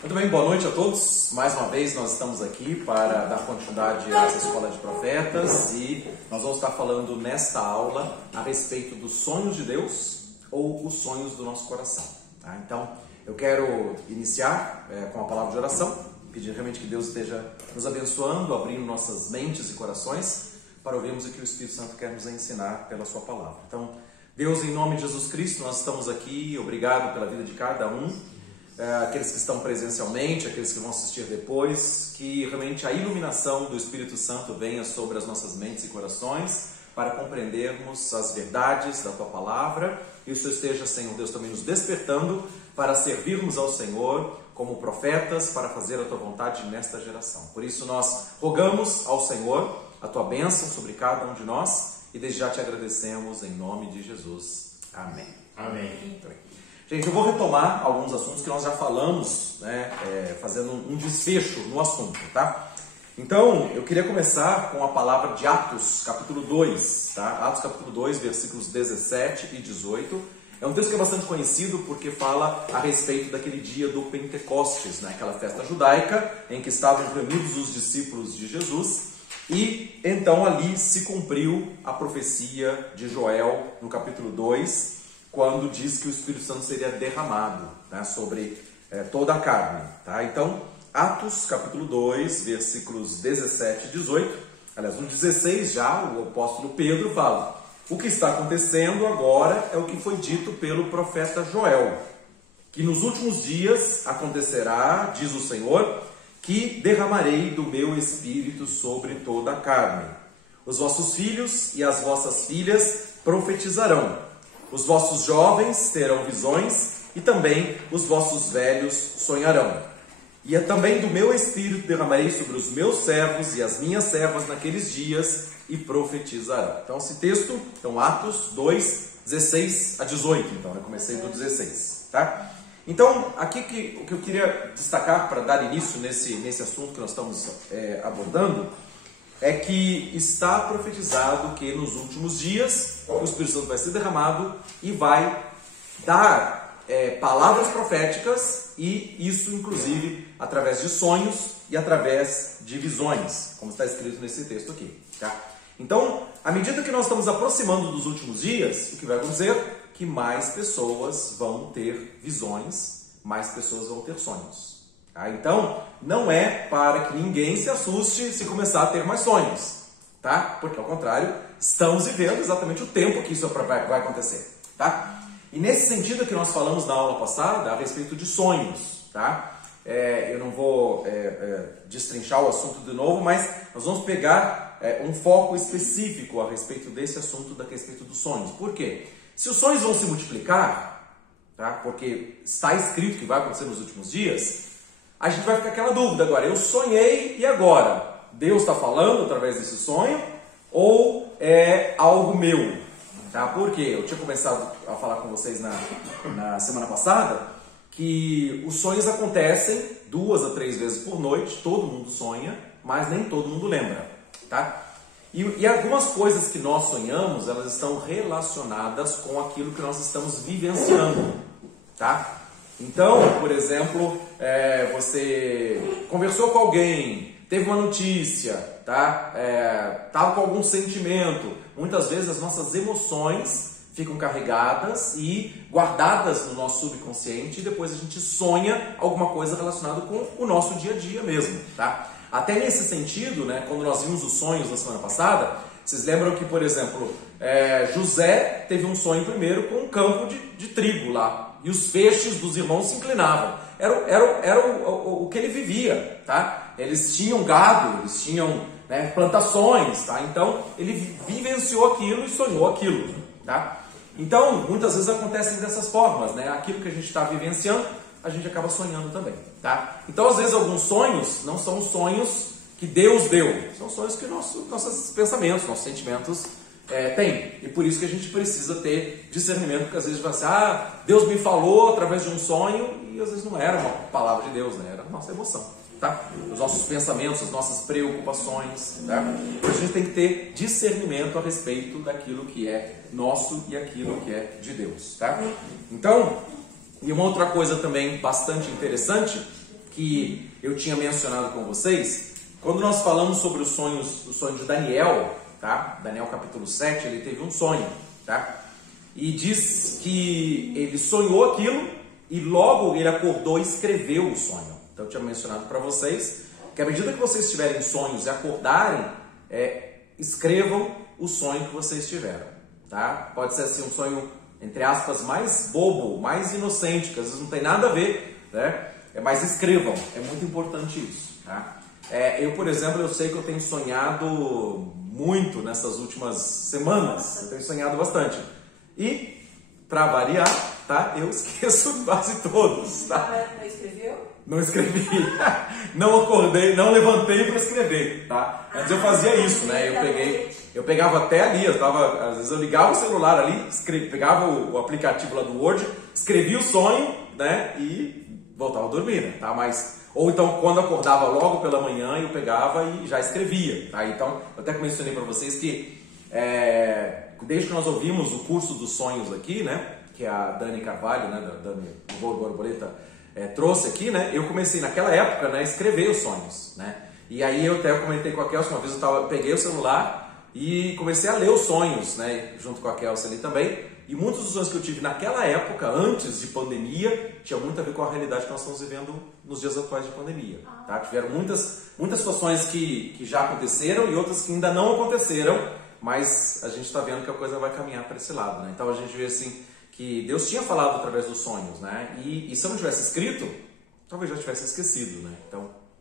Muito bem, boa noite a todos. Mais uma vez nós estamos aqui para dar continuidade a essa escola de profetas e nós vamos estar falando nesta aula a respeito dos sonhos de Deus ou os sonhos do nosso coração. Tá? Então, eu quero iniciar com a palavra de oração, pedir realmente que Deus esteja nos abençoando, abrindo nossas mentes e corações para ouvirmos o que o Espírito Santo quer nos ensinar pela sua palavra. Então, Deus, em nome de Jesus Cristo, nós estamos aqui, obrigado pela vida de cada um, aqueles que estão presencialmente, aqueles que vão assistir depois, que realmente a iluminação do Espírito Santo venha sobre as nossas mentes e corações para compreendermos as verdades da Tua Palavra e o Senhor esteja, Senhor Deus, também nos despertando para servirmos ao Senhor como profetas para fazer a Tua vontade nesta geração. Por isso nós rogamos ao Senhor a Tua bênção sobre cada um de nós e desde já te agradecemos em nome de Jesus. Amém. Amém. Gente, eu vou retomar alguns assuntos que nós já falamos, fazendo um desfecho no assunto, tá? Então, eu queria começar com a palavra de Atos, capítulo 2, tá? Atos, capítulo 2, versículos 17 e 18. É um texto que é bastante conhecido porque fala a respeito daquele dia do Pentecostes, né? Aquela festa judaica em que estavam reunidos os discípulos de Jesus. E então ali se cumpriu a profecia de Joel no capítulo 2, quando diz que o Espírito Santo seria derramado, né, sobre toda a carne. Tá? Então, Atos capítulo 2, versículos 17 e 18, aliás, no 16 já o apóstolo Pedro fala: o que está acontecendo agora é o que foi dito pelo profeta Joel, que nos últimos dias acontecerá, diz o Senhor, que derramarei do meu Espírito sobre toda a carne. Os vossos filhos e as vossas filhas profetizarão. Os vossos jovens terão visões e também os vossos velhos sonharão. E também do meu Espírito derramarei sobre os meus servos e as minhas servas naqueles dias e profetizarão. Então esse texto, então Atos 2, 16 a 18. Então eu comecei do 16, tá? Então, aqui o que eu queria destacar para dar início nesse assunto que nós estamos abordando é que está profetizado que nos últimos dias o Espírito Santo vai ser derramado e vai dar palavras proféticas, e isso inclusive através de sonhos e através de visões, como está escrito nesse texto aqui. Tá? Então, à medida que nós estamos aproximando dos últimos dias, o que vai acontecer? Que mais pessoas vão ter visões, mais pessoas vão ter sonhos. Tá? Então, não é para que ninguém se assuste se começar a ter mais sonhos, tá? Porque ao contrário, estamos vivendo exatamente o tempo que isso vai acontecer. Tá? E nesse sentido que nós falamos na aula passada a respeito de sonhos, tá? Eu não vou destrinchar o assunto de novo, mas nós vamos pegar um foco específico a respeito desse assunto, a respeito dos sonhos. Por quê? Se os sonhos vão se multiplicar, tá? Porque está escrito que vai acontecer nos últimos dias, a gente vai ficar aquela dúvida agora: eu sonhei e agora? Deus está falando através desse sonho ou é algo meu? Tá? Porque eu tinha começado a falar com vocês na semana passada que os sonhos acontecem 2 a 3 vezes por noite, todo mundo sonha, mas nem todo mundo lembra. Tá? E algumas coisas que nós sonhamos, elas estão relacionadas com aquilo que nós estamos vivenciando, tá? Então, por exemplo, você conversou com alguém, teve uma notícia, tá? Estava com algum sentimento. Muitas vezes as nossas emoções ficam carregadas e guardadas no nosso subconsciente e depois a gente sonha alguma coisa relacionada com o nosso dia a dia mesmo, tá? Até nesse sentido, né, quando nós vimos os sonhos na semana passada, vocês lembram que, por exemplo, José teve um sonho primeiro com um campo de trigo lá, e os feixes dos irmãos se inclinavam. Era o que ele vivia, tá? Eles tinham gado, eles tinham, né, plantações, tá? Então ele vivenciou aquilo e sonhou aquilo, tá? Então, muitas vezes acontecem dessas formas, né? Aquilo que a gente está vivenciando, a gente acaba sonhando também, tá? Então, às vezes, alguns sonhos não são sonhos que Deus deu, são sonhos que nossos pensamentos, nossos sentimentos têm. E por isso que a gente precisa ter discernimento, porque às vezes vai ser, Deus me falou através de um sonho, e às vezes não era uma palavra de Deus, né? Era a nossa emoção, tá? Os nossos pensamentos, as nossas preocupações, tá? Então, a gente tem que ter discernimento a respeito daquilo que é nosso e aquilo que é de Deus, tá? Então, e uma outra coisa também bastante interessante, que eu tinha mencionado com vocês, quando nós falamos sobre o sonho de Daniel, tá? Daniel capítulo 7, ele teve um sonho, tá? E diz que ele sonhou aquilo e logo ele acordou e escreveu o sonho. Então eu tinha mencionado para vocês que à medida que vocês tiverem sonhos e acordarem, escrevam o sonho que vocês tiveram, tá? Pode ser assim um sonho, entre aspas, mais bobo, mais inocente, que às vezes não tem nada a ver, né? Mas escrevam, é muito importante isso, tá? Eu, por exemplo, eu sei que eu tenho sonhado muito nessas últimas semanas, eu tenho sonhado bastante. E, para variar, tá? Eu esqueço quase todos, tá? Não escreveu? Não escrevi, não acordei, não levantei para escrever, tá? Antes eu fazia isso, né? Eu pegava até ali, às vezes eu ligava o celular ali, pegava o aplicativo lá do Word, escrevia o sonho, né? E voltava a dormir, né? Tá? Ou então quando acordava logo pela manhã eu pegava e já escrevia, tá? Então eu até mencionei para vocês que desde que nós ouvimos o curso dos sonhos aqui, né? Que a Dani Carvalho, né? Da Dani Voo do Borboleta, trouxe aqui, né? Eu comecei naquela época, né, a escrever os sonhos, né? E aí eu até comentei com a Kelsey, uma vez eu peguei o celular e comecei a ler os sonhos, né, junto com a Kelsey ali também. E muitos dos sonhos que eu tive naquela época, antes de pandemia, tinha muito a ver com a realidade que nós estamos vivendo nos dias atuais de pandemia, tá? Tiveram muitas situações que já aconteceram e outras que ainda não aconteceram, mas a gente está vendo que a coisa vai caminhar para esse lado, né? Então a gente vê assim que Deus tinha falado através dos sonhos, né? E se eu não tivesse escrito, talvez já tivesse esquecido, né?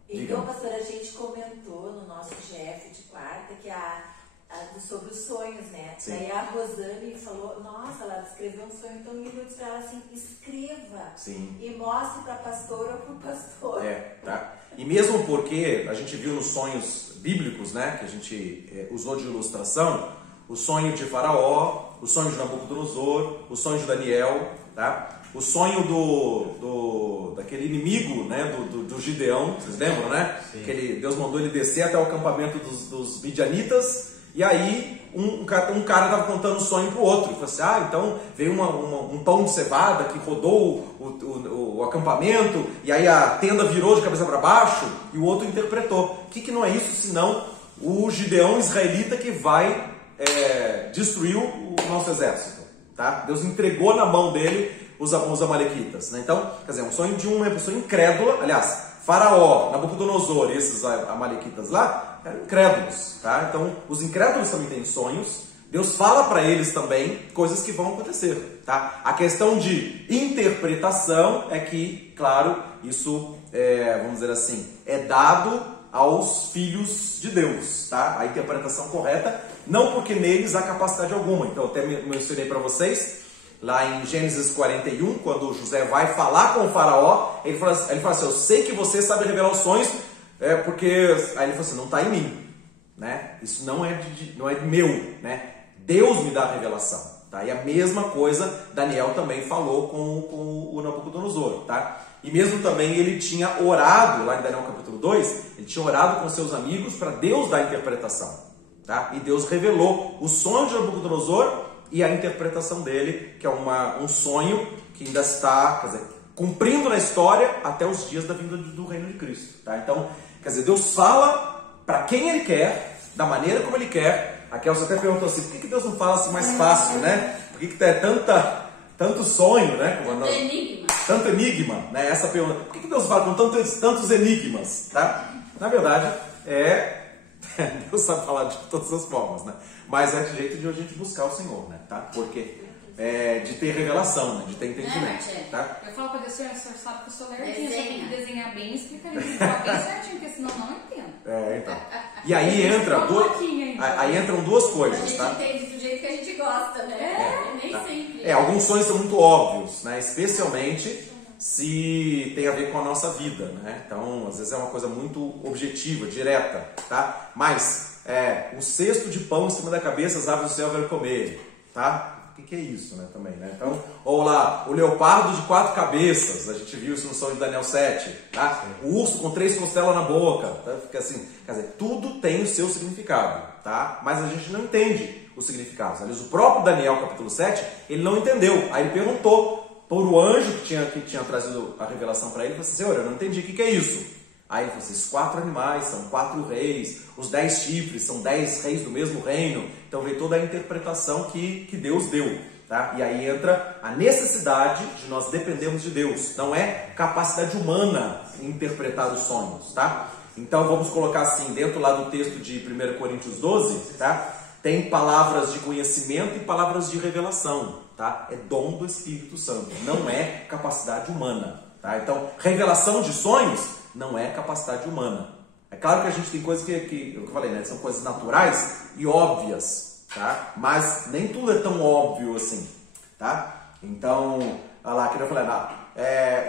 Então, pastor, a gente comentou no nosso GF de quarta que sobre os sonhos, né? Sim. Daí a Rosane falou, nossa, ela escreveu um sonho tão lindo, eu disse pra ela assim, escreva. Sim. E mostre pra pastora ou pro pastor. Tá? E mesmo porque a gente viu nos sonhos bíblicos, né? Que a gente usou de ilustração, o sonho de Faraó, o sonho de Nabucodonosor, o sonho de Daniel, tá? O sonho daquele inimigo, né? Do Gideão, vocês lembram, né? Que Deus mandou ele descer até o acampamento dos midianitas, e aí um cara estava contando um sonho pro outro. Ele falou assim, então veio um pão de cevada que rodou o acampamento, e aí a tenda virou de cabeça para baixo, e o outro interpretou. O que não é isso senão o Gideão israelita que vai destruir o nosso exército, tá? Deus entregou na mão dele os amalequitas, né? Então, quer dizer, um sonho de uma pessoa incrédula. Aliás, Faraó, Nabucodonosor e esses amalequitas lá eram incrédulos, tá? Então, os incrédulos também têm sonhos. Deus fala para eles também coisas que vão acontecer, tá? A questão de interpretação é que, claro, isso vamos dizer assim, é dado aos filhos de Deus, tá? A interpretação correta, não porque neles há capacidade alguma. Então, eu até mencionei para vocês, lá em Gênesis 41, quando José vai falar com o faraó, ele fala assim, eu sei que você sabe revelar os sonhos, porque... Aí ele falou assim, não está em mim, né? Isso não é meu, né? Deus me dá a revelação, tá? E a mesma coisa, Daniel também falou com o Nabucodonosor, tá? E mesmo também ele tinha orado, lá em Daniel capítulo 2, ele tinha orado com seus amigos para Deus dar a interpretação, tá? E Deus revelou o sonho de Nabucodonosor e a interpretação dele, que é um sonho que ainda está, quer dizer, cumprindo na história até os dias da vinda do reino de Cristo, tá? Então, quer dizer, Deus fala para quem Ele quer, da maneira como Ele quer. A Kelsey até perguntou assim, por que Deus não fala assim mais fácil, né? Por que é tanto sonho, né? Tanto enigma, né? Essa pergunta, por que Deus fala com tantos enigmas, tá? Na verdade, Deus sabe falar de todas as formas, né? Mas é de jeito de a gente buscar o Senhor, né? Tá? Porque de ter revelação, né? De ter entendimento, tá? Eu falo para Deus, Senhor sabe que eu sou lerdinha, só tem que desenhar bem e explicar bem certinho, porque senão não entendo. Então. E aí entram duas coisas, tá? A gente entende do jeito que a gente gosta, né? Nem sempre. Alguns sonhos são muito óbvios, né? Especialmente se tem a ver com a nossa vida, né? Então, às vezes é uma coisa muito objetiva, direta, tá? Mas, o cesto de pão em cima da cabeça, as aves do céu vão comer, tá? O que é isso, né? Também, né? Então, ou lá, o leopardo de 4 cabeças, a gente viu isso no sonho de Daniel 7, tá? O urso com 3 costelas na boca, tá? Fica assim, quer dizer, tudo tem o seu significado, tá? Mas a gente não entende os significados. Aliás, o próprio Daniel, capítulo 7, ele não entendeu. Aí ele perguntou por o anjo que tinha trazido a revelação para ele, ele falou assim: Senhor, eu não entendi, o que é isso? Aí ele falou assim: esses 4 animais são 4 reis, os 10 chifres são 10 reis do mesmo reino. Então veio toda a interpretação que Deus deu. Tá? E aí entra a necessidade de nós dependermos de Deus. Não é capacidade humana interpretar os sonhos. Tá? Então vamos colocar assim, dentro lá do texto de 1 Coríntios 12, tá? Tem palavras de conhecimento e palavras de revelação. Tá? É dom do Espírito Santo, não é capacidade humana. Tá? Então, revelação de sonhos não é capacidade humana. É claro que a gente tem coisas que eu falei, né? São coisas naturais e óbvias. Tá? Mas nem tudo é tão óbvio assim, tá? Então, olha lá, que eu falei,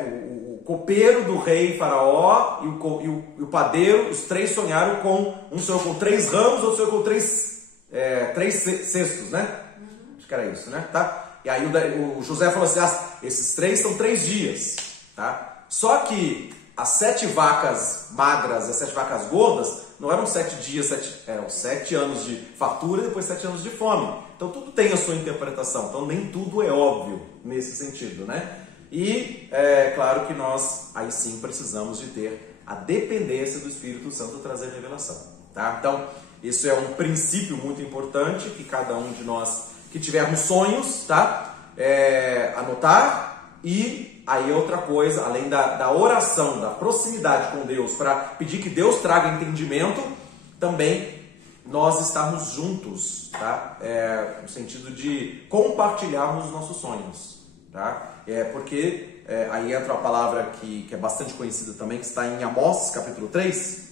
o copeiro do rei Faraó e o padeiro, os 3 sonharam com, um sonhou com 3 ramos, outro sonhou com 3 cestos, né? Acho que era isso, né? Tá? E aí o José falou assim: esses 3 são 3 dias, tá? Só que as 7 vacas magras, as 7 vacas gordas, não eram 7 dias, eram 7 anos de fartura e depois 7 anos de fome. Então tudo tem a sua interpretação. Então nem tudo é óbvio nesse sentido, né? E é claro que nós aí sim precisamos de ter a dependência do Espírito Santo trazer revelação, tá? Então isso é um princípio muito importante que cada um de nós que tivermos sonhos, tá? Anotar. E aí outra coisa, além da oração, da proximidade com Deus, para pedir que Deus traga entendimento, também nós estarmos juntos, tá? No sentido de compartilharmos os nossos sonhos, tá? Porque aí entra a palavra que é bastante conhecida também, que está em Amós, capítulo 3.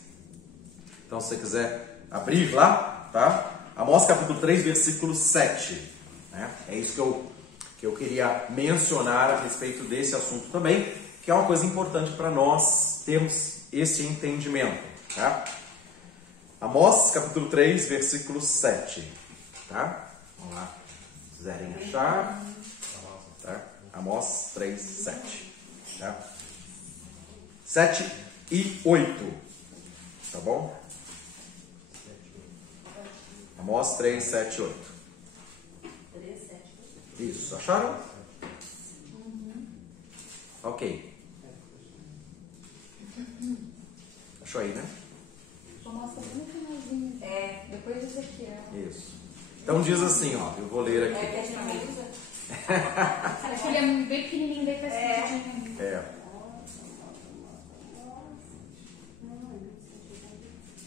Então, se você quiser abrir lá, tá? Amós, capítulo 3, versículo 7. Né? É isso que eu queria mencionar a respeito desse assunto também, que é uma coisa importante para nós termos esse entendimento. Tá? Amós, capítulo 3, versículo 7. Tá? Vamos lá, se quiserem achar. Tá? Amós 3, 7. Tá? 7 e 8. Tá bom? Amós 3, 7 e 8. Isso, acharam? Ok. Achou aí, né? Mostra bem no finalzinho. Depois desse aqui, Isso. Então diz assim, ó, eu vou ler aqui. que a gente usa. Acho que ele é bem pequenininho, daí tá escrito.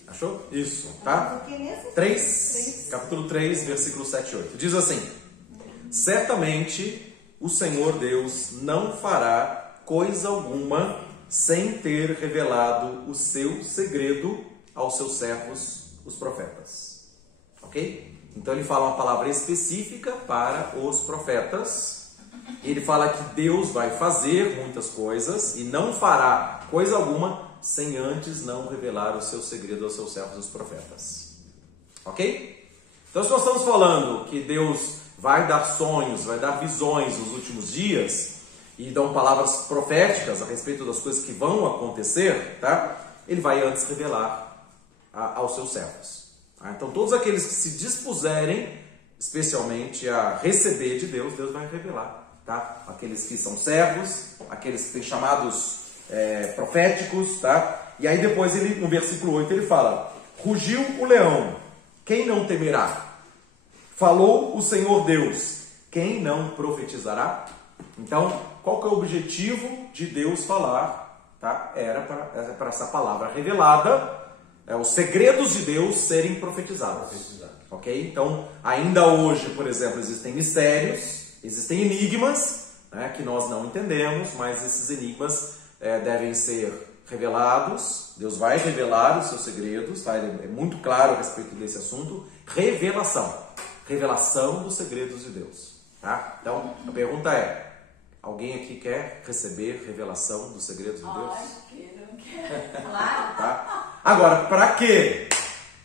Achou? Isso, tá? 3, capítulo 3, versículo 7 e 8. Diz assim: certamente o Senhor Deus não fará coisa alguma sem ter revelado o seu segredo aos seus servos, os profetas. Ok? Então ele fala uma palavra específica para os profetas. Ele fala que Deus vai fazer muitas coisas e não fará coisa alguma sem antes não revelar o seu segredo aos seus servos, os profetas. Ok? Então se nós estamos falando que Deus vai dar sonhos, vai dar visões nos últimos dias e dão palavras proféticas a respeito das coisas que vão acontecer, tá? Ele vai antes revelar aos seus servos. Tá? Então todos aqueles que se dispuserem especialmente a receber de Deus, Deus vai revelar. Tá? Aqueles que são servos, aqueles que têm chamados proféticos, tá? E aí depois ele, no versículo 8 ele fala: rugiu o leão, quem não temerá? Falou o Senhor Deus, quem não profetizará? Então, qual que é o objetivo de Deus falar? Tá? Era para essa palavra revelada, os segredos de Deus serem profetizados. Ok? Então, ainda hoje, por exemplo, existem mistérios, existem enigmas, né, que nós não entendemos, mas esses enigmas devem ser revelados. Deus vai revelar os seus segredos, tá? Ele é muito claro a respeito desse assunto. Revelação dos segredos de Deus. Tá? Então, a pergunta é: alguém aqui quer receber revelação dos segredos de Deus? Não quero. Claro. Tá? Agora, para quê?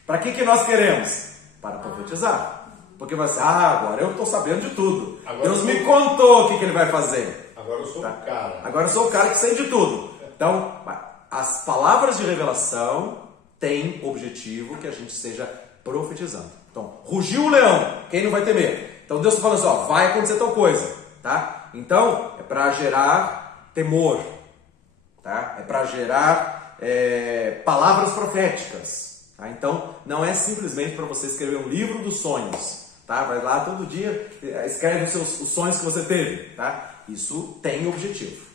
Para que nós queremos? Para profetizar. Porque vai ser: agora eu estou sabendo de tudo. Deus me contou o que ele vai fazer. Agora eu sou o cara. Agora eu sou o cara que sei de tudo. Então, as palavras de revelação têm objetivo que a gente esteja profetizando. Então, rugiu o leão, quem não vai temer? Então Deus está falando assim: vai acontecer tal coisa, tá? Então, é para gerar temor, tá? É para gerar palavras proféticas, tá? Então, não é simplesmente para você escrever um livro dos sonhos, tá? Vai lá todo dia, escreve os sonhos que você teve, tá? Isso tem objetivo,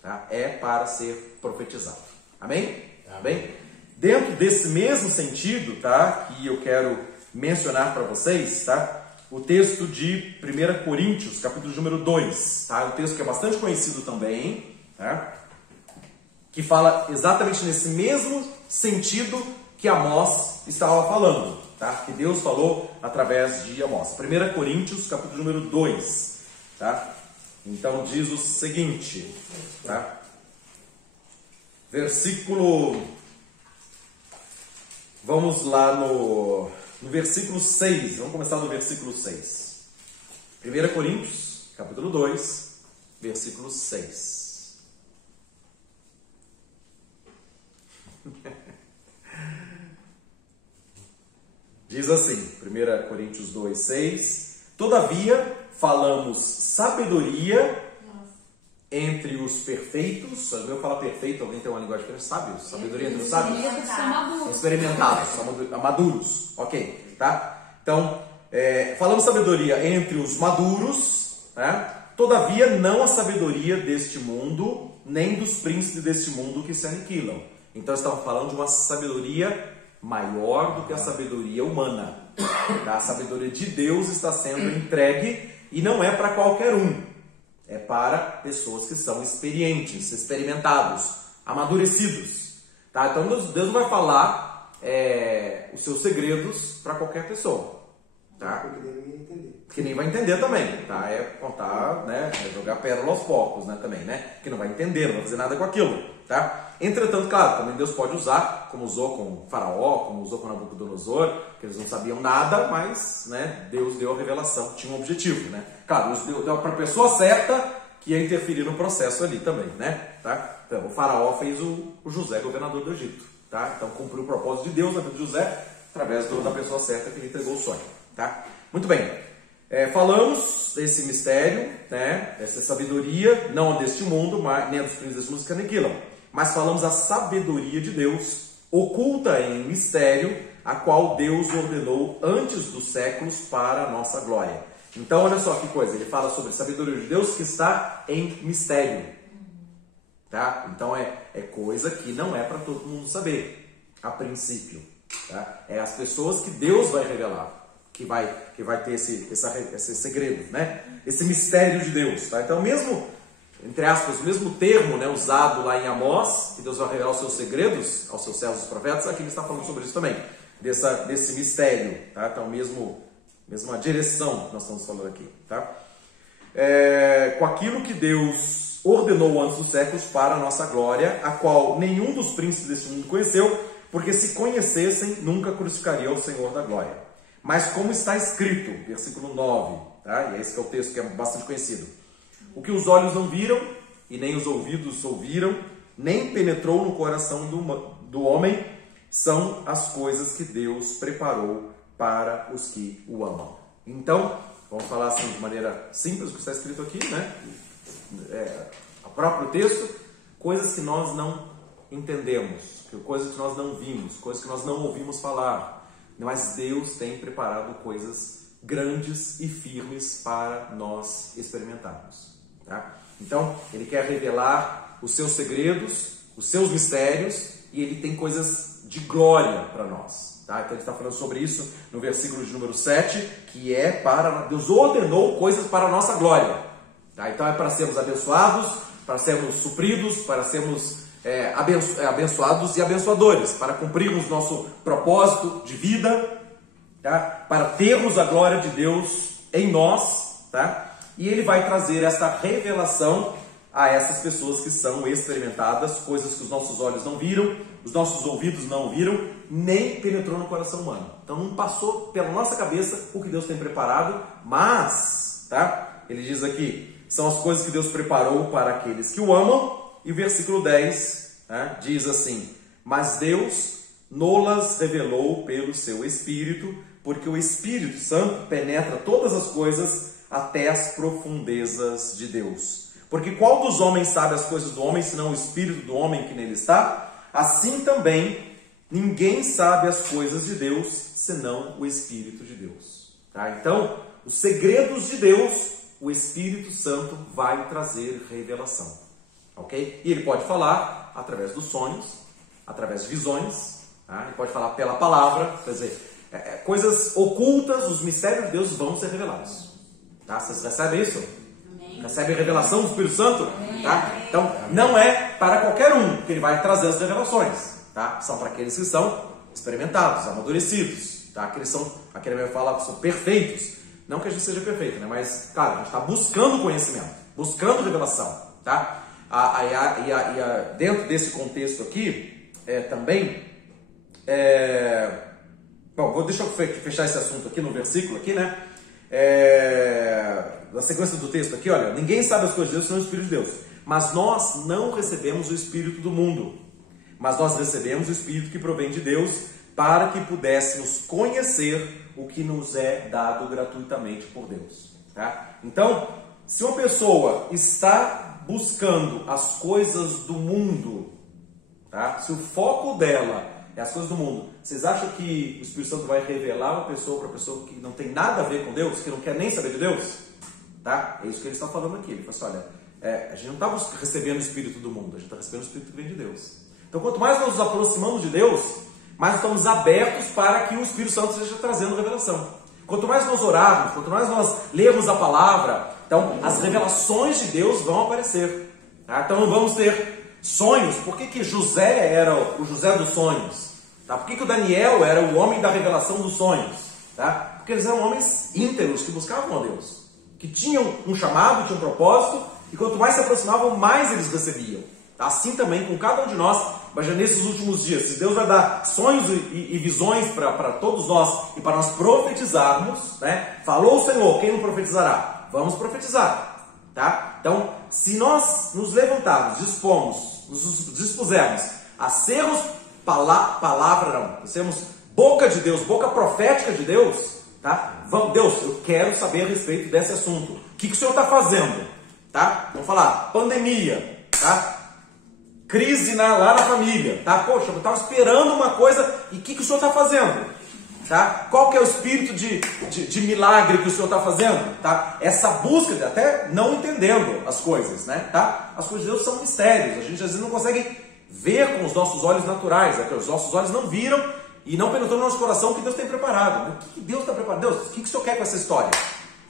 tá? É para ser profetizado. Amém? Amém? Dentro desse mesmo sentido, tá? Que eu quero mencionar para vocês, tá? O texto de 1 Coríntios, capítulo número 2, tá? Um texto que é bastante conhecido também, tá? Que fala exatamente nesse mesmo sentido que Amós estava falando, tá? Que Deus falou através de Amós. 1 Coríntios, capítulo número 2, tá? Então diz o seguinte, tá? Versículo... Vamos lá no versículo 6, vamos começar no versículo 6. 1 Coríntios, capítulo 2, versículo 6. Diz assim, 1 Coríntios 2, 6. Todavia, falamos sabedoria entre os perfeitos. O meu fala perfeito, alguém tem uma linguagem diferente? Sábios? Sabedoria entre os sábios? Experimentados, maduros. Ok, tá? Então, falamos sabedoria entre os maduros, né? Todavia, não a sabedoria deste mundo, nem dos príncipes deste mundo que se aniquilam. Então, estamos falando de uma sabedoria maior do que a sabedoria humana. Tá? A sabedoria de Deus está sendo entregue e não é para qualquer um. É para pessoas que são experientes, experimentados, amadurecidos. Tá? Então Deus não vai falar os seus segredos para qualquer pessoa. Tá? Que nem vai entender também. Tá? É contar, né? É jogar pérola aos poucos, né? Também, né? Que não vai entender, não vai fazer nada com aquilo. Tá? Entretanto, claro, também Deus pode usar, como usou com Faraó, como usou com Nabucodonosor, que eles não sabiam nada, mas, né, Deus deu a revelação, tinha um objetivo, né? Claro, Deus deu para a pessoa certa que ia interferir no processo ali também, né? Tá? Então, o Faraó fez o José governador do Egito, tá? Então, cumpriu o propósito de Deus na vida de José através da pessoa certa que lhe entregou o sonho, tá? Muito bem. Falamos desse mistério, né? Essa sabedoria, não deste mundo, mas, nem dos príncipes deste mundo que aniquilam. Mas falamos a sabedoria de Deus, oculta em mistério, a qual Deus ordenou antes dos séculos para a nossa glória. Então, olha só que coisa, ele fala sobre a sabedoria de Deus que está em mistério. Tá? Então, é coisa que não é para todo mundo saber, a princípio. Tá? É as pessoas que Deus vai revelar, que vai ter esse segredo, né? Esse mistério de Deus. Tá? Então, mesmo... entre aspas, o mesmo termo, né, usado lá em Amós, que Deus vai revelar os seus segredos aos seus servos os profetas, aqui ele está falando sobre isso também, desse mistério, tá? Então, mesma direção que nós estamos falando aqui, tá? Com aquilo que Deus ordenou antes dos séculos para a nossa glória, a qual nenhum dos príncipes deste mundo conheceu, porque se conhecessem, nunca crucificariam o Senhor da glória. Mas como está escrito, versículo 9, tá? E esse que é o texto que é bastante conhecido. O que os olhos não viram, e nem os ouvidos ouviram, nem penetrou no coração do homem, são as coisas que Deus preparou para os que o amam. Então, vamos falar assim de maneira simples, o que está escrito aqui, né? O próprio texto, coisas que nós não entendemos, coisas que nós não vimos, coisas que nós não ouvimos falar. Mas Deus tem preparado coisas grandes e firmes para nós experimentarmos. Tá? Então, ele quer revelar os seus segredos, os seus mistérios, e ele tem coisas de glória para nós. Tá? Então, ele está falando sobre isso no versículo de número 7, que é para... Deus ordenou coisas para a nossa glória. Tá? Então, é para sermos abençoados, para sermos supridos, para sermos abençoados e abençoadores, para cumprirmos nosso propósito de vida, tá? Para termos a glória de Deus em nós, tá? E ele vai trazer essa revelação a essas pessoas que são experimentadas, coisas que os nossos olhos não viram, os nossos ouvidos não ouviram, nem penetrou no coração humano. Então não passou pela nossa cabeça o que Deus tem preparado, mas, tá? Ele diz aqui, são as coisas que Deus preparou para aqueles que o amam, e o versículo 10, né, diz assim, mas Deus nolas revelou pelo seu Espírito, porque o Espírito Santo penetra todas as coisas, até as profundezas de Deus. Porque qual dos homens sabe as coisas do homem, senão o espírito do homem que nele está? Assim também, ninguém sabe as coisas de Deus, senão o Espírito de Deus. Tá? Então, os segredos de Deus, o Espírito Santo vai trazer revelação. Ok? E ele pode falar através dos sonhos, através de visões, tá? Ele pode falar pela palavra, quer dizer, coisas ocultas, os mistérios de Deus vão ser revelados. Tá? Vocês recebem isso? Amém. Recebem a revelação do Espírito Santo? Tá? Então, não é para qualquer um que ele vai trazer as revelações. Tá? São para aqueles que são experimentados, amadurecidos. Tá? Aquele vai falar que são perfeitos. Não que a gente seja perfeito, né? Mas, cara, a gente está buscando conhecimento, buscando revelação. Tá? Dentro desse contexto aqui, também... Bom, deixa eu fechar esse assunto aqui no versículo aqui, né? Na sequência do texto aqui, olha, ninguém sabe as coisas de Deus senão o Espírito de Deus. Mas nós não recebemos o Espírito do mundo, mas nós recebemos o Espírito que provém de Deus, para que pudéssemos conhecer o que nos é dado gratuitamente por Deus. Tá? Então, se uma pessoa está buscando as coisas do mundo, tá? Se o foco dela é as coisas do mundo, vocês acham que o Espírito Santo vai revelar uma pessoa para uma pessoa que não tem nada a ver com Deus, que não quer nem saber de Deus? Tá? É isso que ele está falando aqui. Ele fala assim, olha, a gente não está recebendo o Espírito do mundo, a gente está recebendo o Espírito que vem de Deus. Então, quanto mais nós nos aproximamos de Deus, mais estamos abertos para que o Espírito Santo esteja trazendo revelação. Quanto mais nós orarmos, quanto mais nós lermos a palavra, então as revelações de Deus vão aparecer. Tá? Então, vamos ter sonhos. Por que José era o José dos sonhos? Tá? Por que o Daniel era o homem da revelação dos sonhos? Tá? Porque eles eram homens íntegros que buscavam a Deus, que tinham um chamado, tinham um propósito, e quanto mais se aproximavam, mais eles recebiam. Assim também com cada um de nós, mas já nesses últimos dias, se Deus vai dar sonhos e visões para todos nós e para nós profetizarmos, né? Falou o Senhor, quem não profetizará? Vamos profetizar, tá? Então, se nós nos levantarmos, nos dispusermos a sermos sermos boca de Deus, boca profética de Deus, tá? Deus, eu quero saber a respeito desse assunto. O que o Senhor está fazendo? Tá? Vamos falar, pandemia, tá? Crise lá na família, tá? Poxa, eu estava esperando uma coisa e o que o Senhor está fazendo? Tá? Qual que é o espírito de milagre que o Senhor está fazendo? Tá? Essa busca, até não entendendo as coisas, né? Tá? As coisas de Deus são mistérios, a gente às vezes não consegue ver com os nossos olhos naturais, né? Os nossos olhos não viram e não penetrou no nosso coração o que Deus tem preparado. O que Deus está preparando? Deus, o que o Senhor quer com essa história?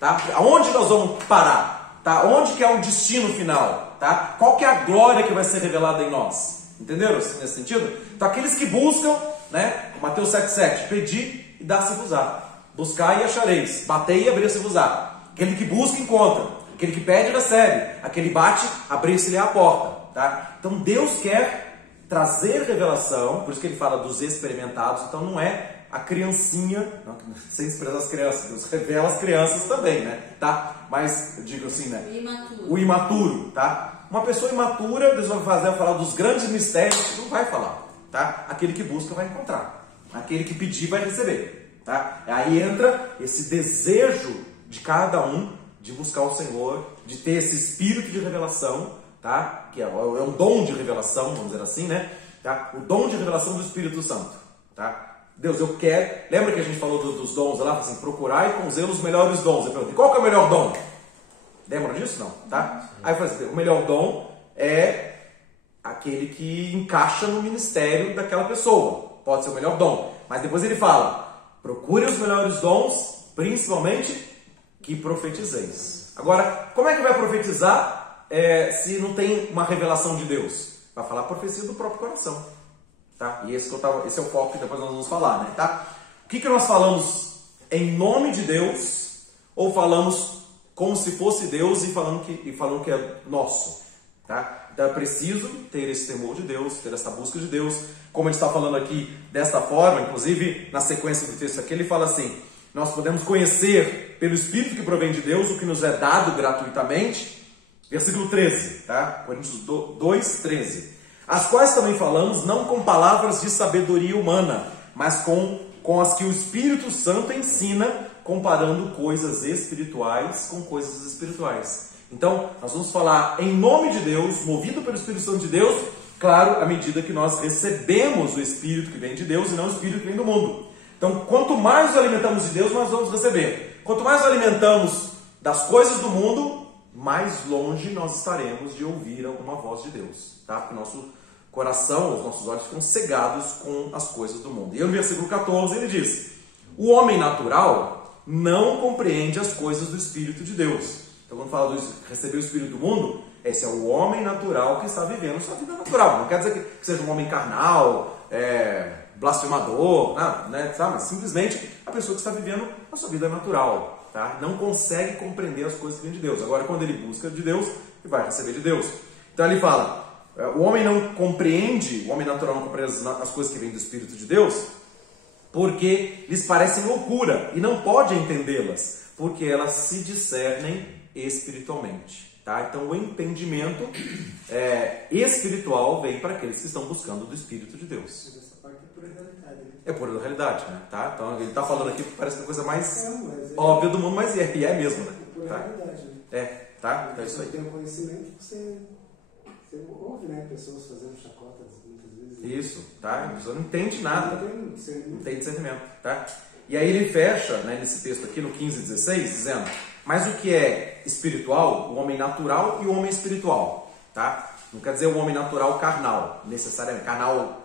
Tá? Aonde nós vamos parar? Tá? Onde que é o destino final? Tá? Qual que é a glória que vai ser revelada em nós? Entenderam nesse sentido? Então aqueles que buscam, né? Mateus 7,7, pedi e dá-se-vos-á. Buscai e achareis, batei e abrir-se-vos-á. Aquele que busca, encontra. Aquele que pede, recebe. Aquele bate, abrir-se-lhe a porta. Tá? Então Deus quer trazer revelação, por isso que ele fala dos experimentados. Então não é a criancinha, não, sem desprezar as crianças, Deus revela as crianças também, né? Tá? Mas, eu digo assim, né? O imaturo, tá? Uma pessoa imatura, Deus vai falar dos grandes mistérios, não vai falar, tá? Aquele que busca vai encontrar, aquele que pedir vai receber, tá? Aí entra esse desejo de cada um de buscar o Senhor, de ter esse espírito de revelação, tá? Que é um dom de revelação, vamos dizer assim, né? Tá? O dom de revelação do Espírito Santo, tá? Deus, eu quero... Lembra que a gente falou dos dons lá? Assim, procurai com zelo os melhores dons. Eu perguntei, qual que é o melhor dom? Lembra disso? Não, tá? Aí eu falei assim, o melhor dom é aquele que encaixa no ministério daquela pessoa. Pode ser o melhor dom. Mas depois ele fala, procure os melhores dons, principalmente que profetizeis. Agora, como é que vai profetizar se não tem uma revelação de Deus? Vai falar a profecia do próprio coração. Tá? E esse é o foco que depois nós vamos falar, né? Tá? O que nós falamos em nome de Deus ou falamos como se fosse Deus e falando que é nosso? Tá? Então é preciso ter esse temor de Deus, ter essa busca de Deus. Como ele está falando aqui desta forma, inclusive na sequência do texto aqui, ele fala assim, nós podemos conhecer pelo Espírito que provém de Deus o que nos é dado gratuitamente. Versículo 13, tá? Coríntios 2, 13. As quais também falamos, não com palavras de sabedoria humana, mas com as que o Espírito Santo ensina, comparando coisas espirituais com coisas espirituais. Então, nós vamos falar em nome de Deus, movido pelo Espírito Santo de Deus, claro, à medida que nós recebemos o Espírito que vem de Deus e não o Espírito que vem do mundo. Então, quanto mais nos alimentamos de Deus, nós vamos receber. Quanto mais nos alimentamos das coisas do mundo, mais longe nós estaremos de ouvir alguma voz de Deus, tá? Porque o nosso coração, os nossos olhos ficam cegados com as coisas do mundo. E no versículo 14 ele diz: o homem natural não compreende as coisas do Espírito de Deus. Então, quando fala de receber o Espírito do mundo, esse é o homem natural que está vivendo sua vida natural. Não quer dizer que seja um homem carnal, blasfemador, né? Mas simplesmente a pessoa que está vivendo a sua vida natural. Tá? Não consegue compreender as coisas que vêm de Deus. Agora, quando ele busca de Deus, ele vai receber de Deus. Então ele fala, o homem não compreende, o homem natural não compreende as coisas que vêm do Espírito de Deus, porque lhes parecem loucura, e não pode entendê-las, porque elas se discernem espiritualmente. Tá? Então o entendimento espiritual vem para aqueles que estão buscando do Espírito de Deus. Essa parte é pura realidade, né? É pura realidade, né? Tá? Então ele está falando aqui que parece que é a coisa mais óbvia do mundo, mas é mesmo, né? É pura realidade, né? Tá? Então é isso aí. Você tem um conhecimento, você ouve, né? Pessoas fazendo chacotas muitas vezes. Isso, tá? Você não entende nada. Não tem discernimento, tá? E aí ele fecha, né, nesse texto aqui, no 15 e 16, dizendo: mas o que é espiritual, o homem natural e o homem espiritual, tá? Não quer dizer o homem natural carnal, necessariamente, carnal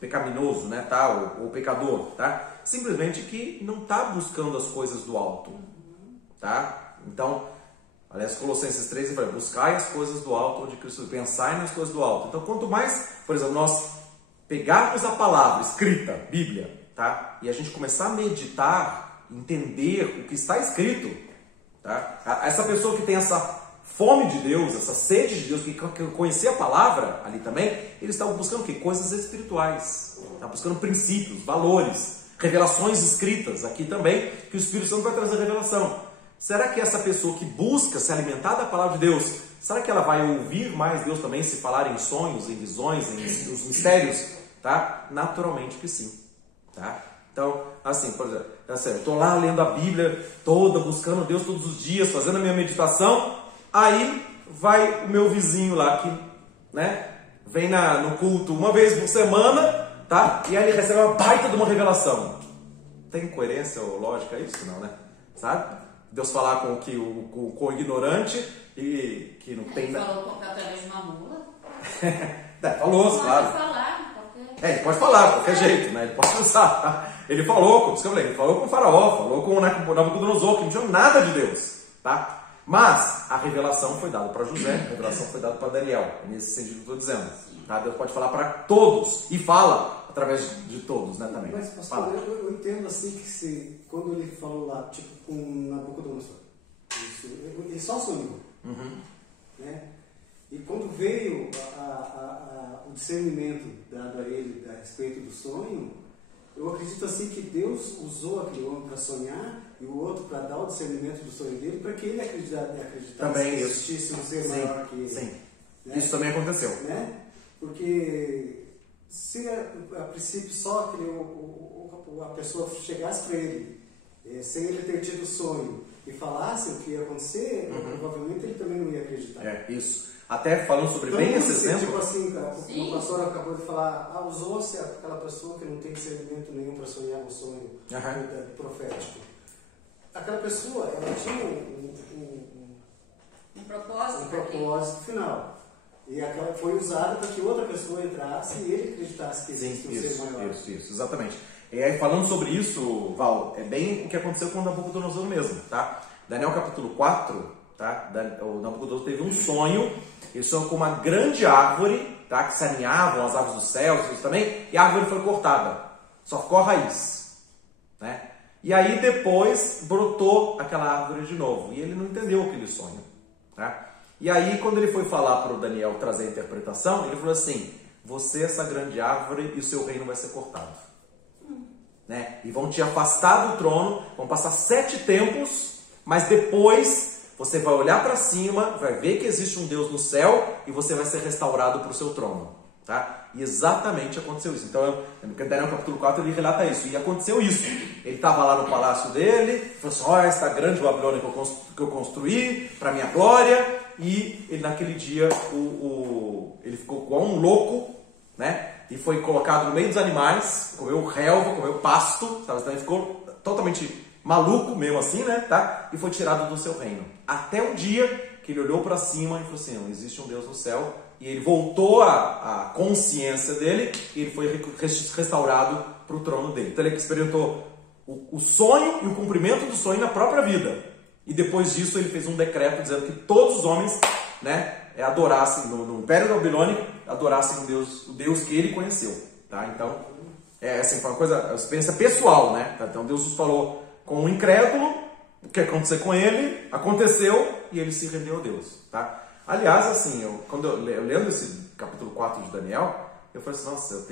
pecaminoso, né, tá? Ou pecador, tá? Simplesmente que não está buscando as coisas do alto, tá? Então, aliás, Colossenses 3 ele fala: buscai as coisas do alto, onde Cristo, pensai nas coisas do alto. Então, quanto mais, por exemplo, nós pegarmos a palavra escrita, Bíblia, tá? E a gente começar a meditar, entender o que está escrito, tá? Essa pessoa que tem essa fome de Deus, essa sede de Deus, que conhecer a palavra ali também, ele está buscando o quê? Coisas espirituais. Está buscando princípios, valores, revelações escritas aqui também, que o Espírito Santo vai trazer revelação. Será que essa pessoa que busca se alimentar da palavra de Deus, será que ela vai ouvir mais Deus também se falar em sonhos, em visões, em os mistérios? Tá? Naturalmente que sim. Tá? Então, assim, por exemplo, eu estou lá lendo a Bíblia toda, buscando Deus todos os dias, fazendo a minha meditação. Aí vai o meu vizinho lá que, né, vem no culto uma vez por semana, tá? E aí ele recebe uma baita de uma revelação. Tem coerência ou lógica isso? Não, né? Sabe? Deus falar com o ignorante e que não tem... Ele falou através de uma mula. Falou, claro. Pode falar. Ele pode falar de qualquer jeito, né? Ele pode usar, tá? Ele falou, como eu falei, ele falou com o faraó, falou com o Nabucodonosor, que não tinha nada de Deus, tá? Mas a revelação foi dada para José, a revelação foi dada para Daniel, nesse sentido que eu estou dizendo. Tá? Deus pode falar para todos, e fala através de todos, né, também. Mas, pastor, eu entendo assim que quando ele falou lá, tipo, com Nabucodonosor, ele só sonhou. Né? E quando veio o discernimento dado a ele a respeito do sonho, eu acredito assim que Deus usou aquele homem para sonhar e o outro para dar o discernimento do sonho dele, para que ele acreditasse também que existisse um ser maior que ele. Sim, né? Isso também aconteceu. Né? Porque se a princípio só a pessoa chegasse para ele, sem ele ter tido sonho, e falasse o que ia acontecer, provavelmente ele também não ia acreditar. Isso. Até falando sobre bem esse exemplo. Tipo assim, o pastor acabou de falar, usou-se aquela pessoa que não tem discernimento nenhum para sonhar um sonho profético. Aquela pessoa, ela tinha um propósito final. E aquela foi usada para que outra pessoa entrasse e ele acreditasse que existe um ser maior. Isso, exatamente. E aí, falando sobre isso, Val, é bem o que aconteceu com o Nabucodonosor mesmo, tá? Daniel capítulo 4, tá? O Nabucodonosor teve um sonho, ele sonhou com uma grande árvore, tá? Que se alinhavam as árvores dos céus, isso também, e a árvore foi cortada, só ficou a raiz, né? E aí depois brotou aquela árvore de novo, e ele não entendeu aquele sonho, tá? E aí, quando ele foi falar para o Daniel trazer a interpretação, ele falou assim: você é essa grande árvore e o seu reino vai ser cortado. Né? E vão te afastar do trono, vão passar 7 tempos, mas depois você vai olhar para cima, vai ver que existe um Deus no céu e você vai ser restaurado para o seu trono. Tá? E exatamente aconteceu isso. Então, Daniel capítulo 4, ele relata isso. E aconteceu isso. Ele estava lá no palácio dele, falou assim, olha esta grande Babilônia que eu construí para minha glória. E ele, naquele dia, ele ficou igual um louco, né? E foi colocado no meio dos animais, comeu relva, comeu pasto, sabe? Então ele ficou totalmente maluco mesmo assim, né? Tá? E foi tirado do seu reino. Até um dia que ele olhou para cima e falou assim, não existe um Deus no céu. E ele voltou à consciência dele e ele foi restaurado para o trono dele. Então ele experimentou o sonho e o cumprimento do sonho na própria vida. E depois disso ele fez um decreto dizendo que todos os homens, né, adorassem no Império Babilônico, adorassem o Deus que ele conheceu. Tá? Então, assim, foi uma experiência pessoal, né? Então Deus nos falou com um incrédulo, o que aconteceu com ele, aconteceu e ele se rendeu a Deus. Tá? Aliás, assim, quando eu lendo esse capítulo 4 de Daniel, eu falei assim, nossa,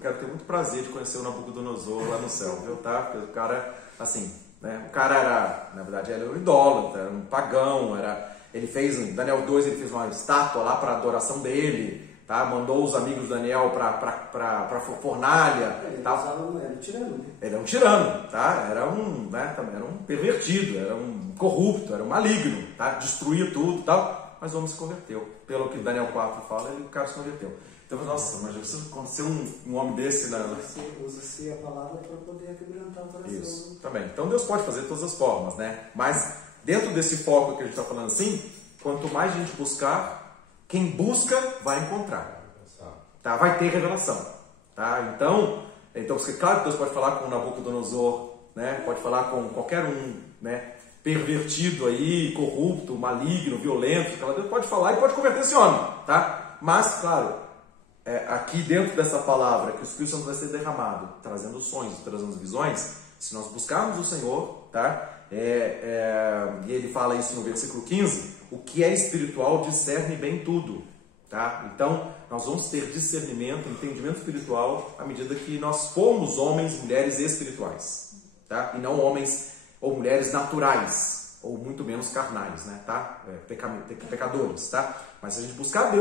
quero ter muito prazer de conhecer o Nabucodonosor lá no céu, viu? Tá? Porque o cara, assim, né? O cara era, na verdade, ele era um idólatra, era um pagão, ele fez, em Daniel 2, ele fez uma estátua lá para adoração dele, tá? Mandou os amigos de Daniel para fornalha. Ele tá? era um tirano, né? Ele era um tirano, tá? Era um pervertido, era um corrupto, era um maligno, tá? Destruía tudo e tal, mas o homem se converteu. Pelo que Daniel 4 fala, o cara se converteu. Então, nossa, mas se acontecer um homem desse... Usa-se a palavra para poder quebrantar o coração. Isso, também. Então Deus pode fazer de todas as formas, né? Mas dentro desse foco que a gente está falando assim, quanto mais a gente buscar, quem busca vai encontrar. Tá? Vai ter revelação. Tá? Então, claro que Deus pode falar com Nabucodonosor, né? Pode falar com qualquer um, né? Pervertido aí, corrupto, maligno, violento. Deus pode falar e pode converter esse homem. Tá? Mas, claro... aqui dentro dessa palavra que o Espírito Santo vai ser derramado, trazendo sonhos, trazendo visões, se nós buscarmos o Senhor, tá? E ele fala isso no versículo 15, o que é espiritual discerne bem tudo, tá? Então, nós vamos ter discernimento, entendimento espiritual à medida que nós formos homens, mulheres espirituais, tá? E não homens ou mulheres naturais, ou muito menos carnais, né? Tá? Pecadores, tá? Mas se a gente buscar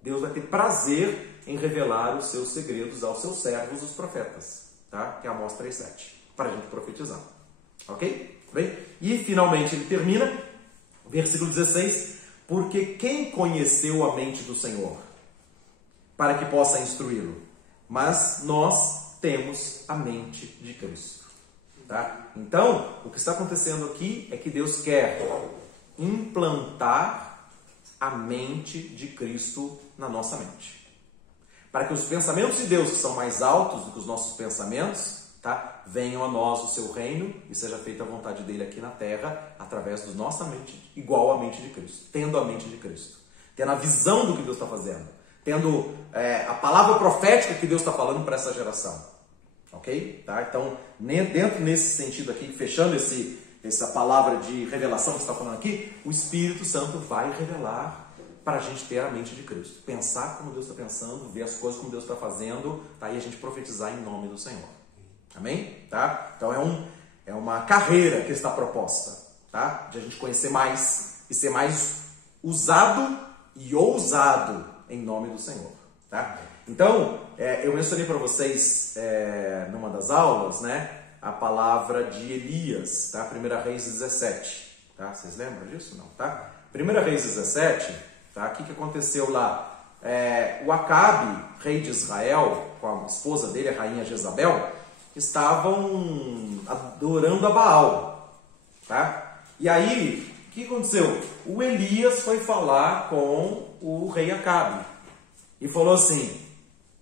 Deus vai ter prazer em revelar os seus segredos aos seus servos, os profetas, tá? Que é Amós 3:7, para a gente profetizar. Ok? Bem? E finalmente ele termina, versículo 16, porque quem conheceu a mente do Senhor, para que possa instruí-lo? Mas nós temos a mente de Cristo. Tá? Então, o que está acontecendo aqui é que Deus quer implantar a mente de Cristo na nossa mente. Para que os pensamentos de Deus, que são mais altos do que os nossos pensamentos, tá? Venham a nós o seu reino e seja feita a vontade dele aqui na terra, através da nossa mente, igual à mente de Cristo, tendo a mente de Cristo, tendo a visão do que Deus está fazendo, tendo a palavra profética que Deus está falando para essa geração. Ok? Tá? Então, dentro nesse sentido aqui, fechando essa palavra de revelação que está falando aqui, o Espírito Santo vai revelar para a gente ter a mente de Cristo. Pensar como Deus está pensando, ver as coisas como Deus está fazendo, tá? E a gente profetizar em nome do Senhor. Amém? Tá? Então é uma carreira que está proposta, tá? De a gente conhecer mais e ser mais usado e ousado em nome do Senhor. Tá? Então, eu mencionei para vocês numa das aulas, né? A palavra de Elias, tá? 1 Reis 17, tá? Vocês lembram disso? Não, tá? 1 Reis 17, tá? O que aconteceu lá? O Acabe, rei de Israel, com a esposa dele, a rainha Jezabel, estavam adorando a Baal, tá? E aí, o que aconteceu? O Elias foi falar com o rei Acabe e falou assim,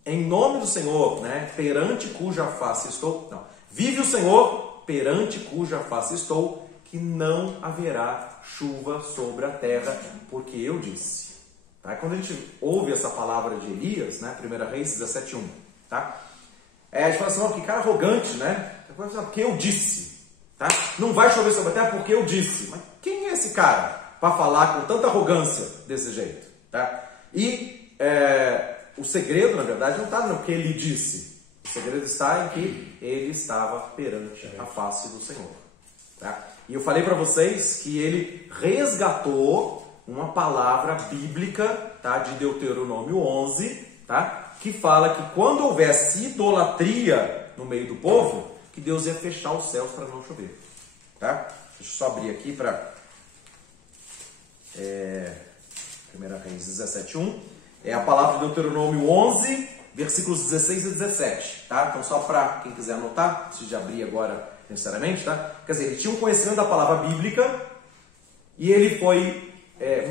em nome do Senhor, né? Perante cuja face estou... Não. Vive o Senhor, perante cuja face estou, que não haverá chuva sobre a terra, porque eu disse. Tá? Quando a gente ouve essa palavra de Elias, né? 1 Reis 17:1, tá? A gente fala assim, oh, que cara arrogante, né? Porque eu disse. Tá? Não vai chover sobre a terra porque eu disse. Mas quem é esse cara para falar com tanta arrogância desse jeito? Tá? E o segredo, na verdade, não está no que ele disse. O segredo está em que ele estava perante a face do Senhor. Tá? E eu falei para vocês que ele resgatou uma palavra bíblica, tá? De Deuteronômio 11, tá? que fala que quando houvesse idolatria no meio do povo, que Deus ia fechar os céus para não chover. Tá? Deixa eu só abrir aqui para 1 Reis 17:1. É a palavra de Deuteronômio 11, versículos 16 e 17. Tá? Então, só para quem quiser anotar, não precisa de abrir agora necessariamente. Tá? Quer dizer, ele tinha um conhecimento da palavra bíblica e ele foi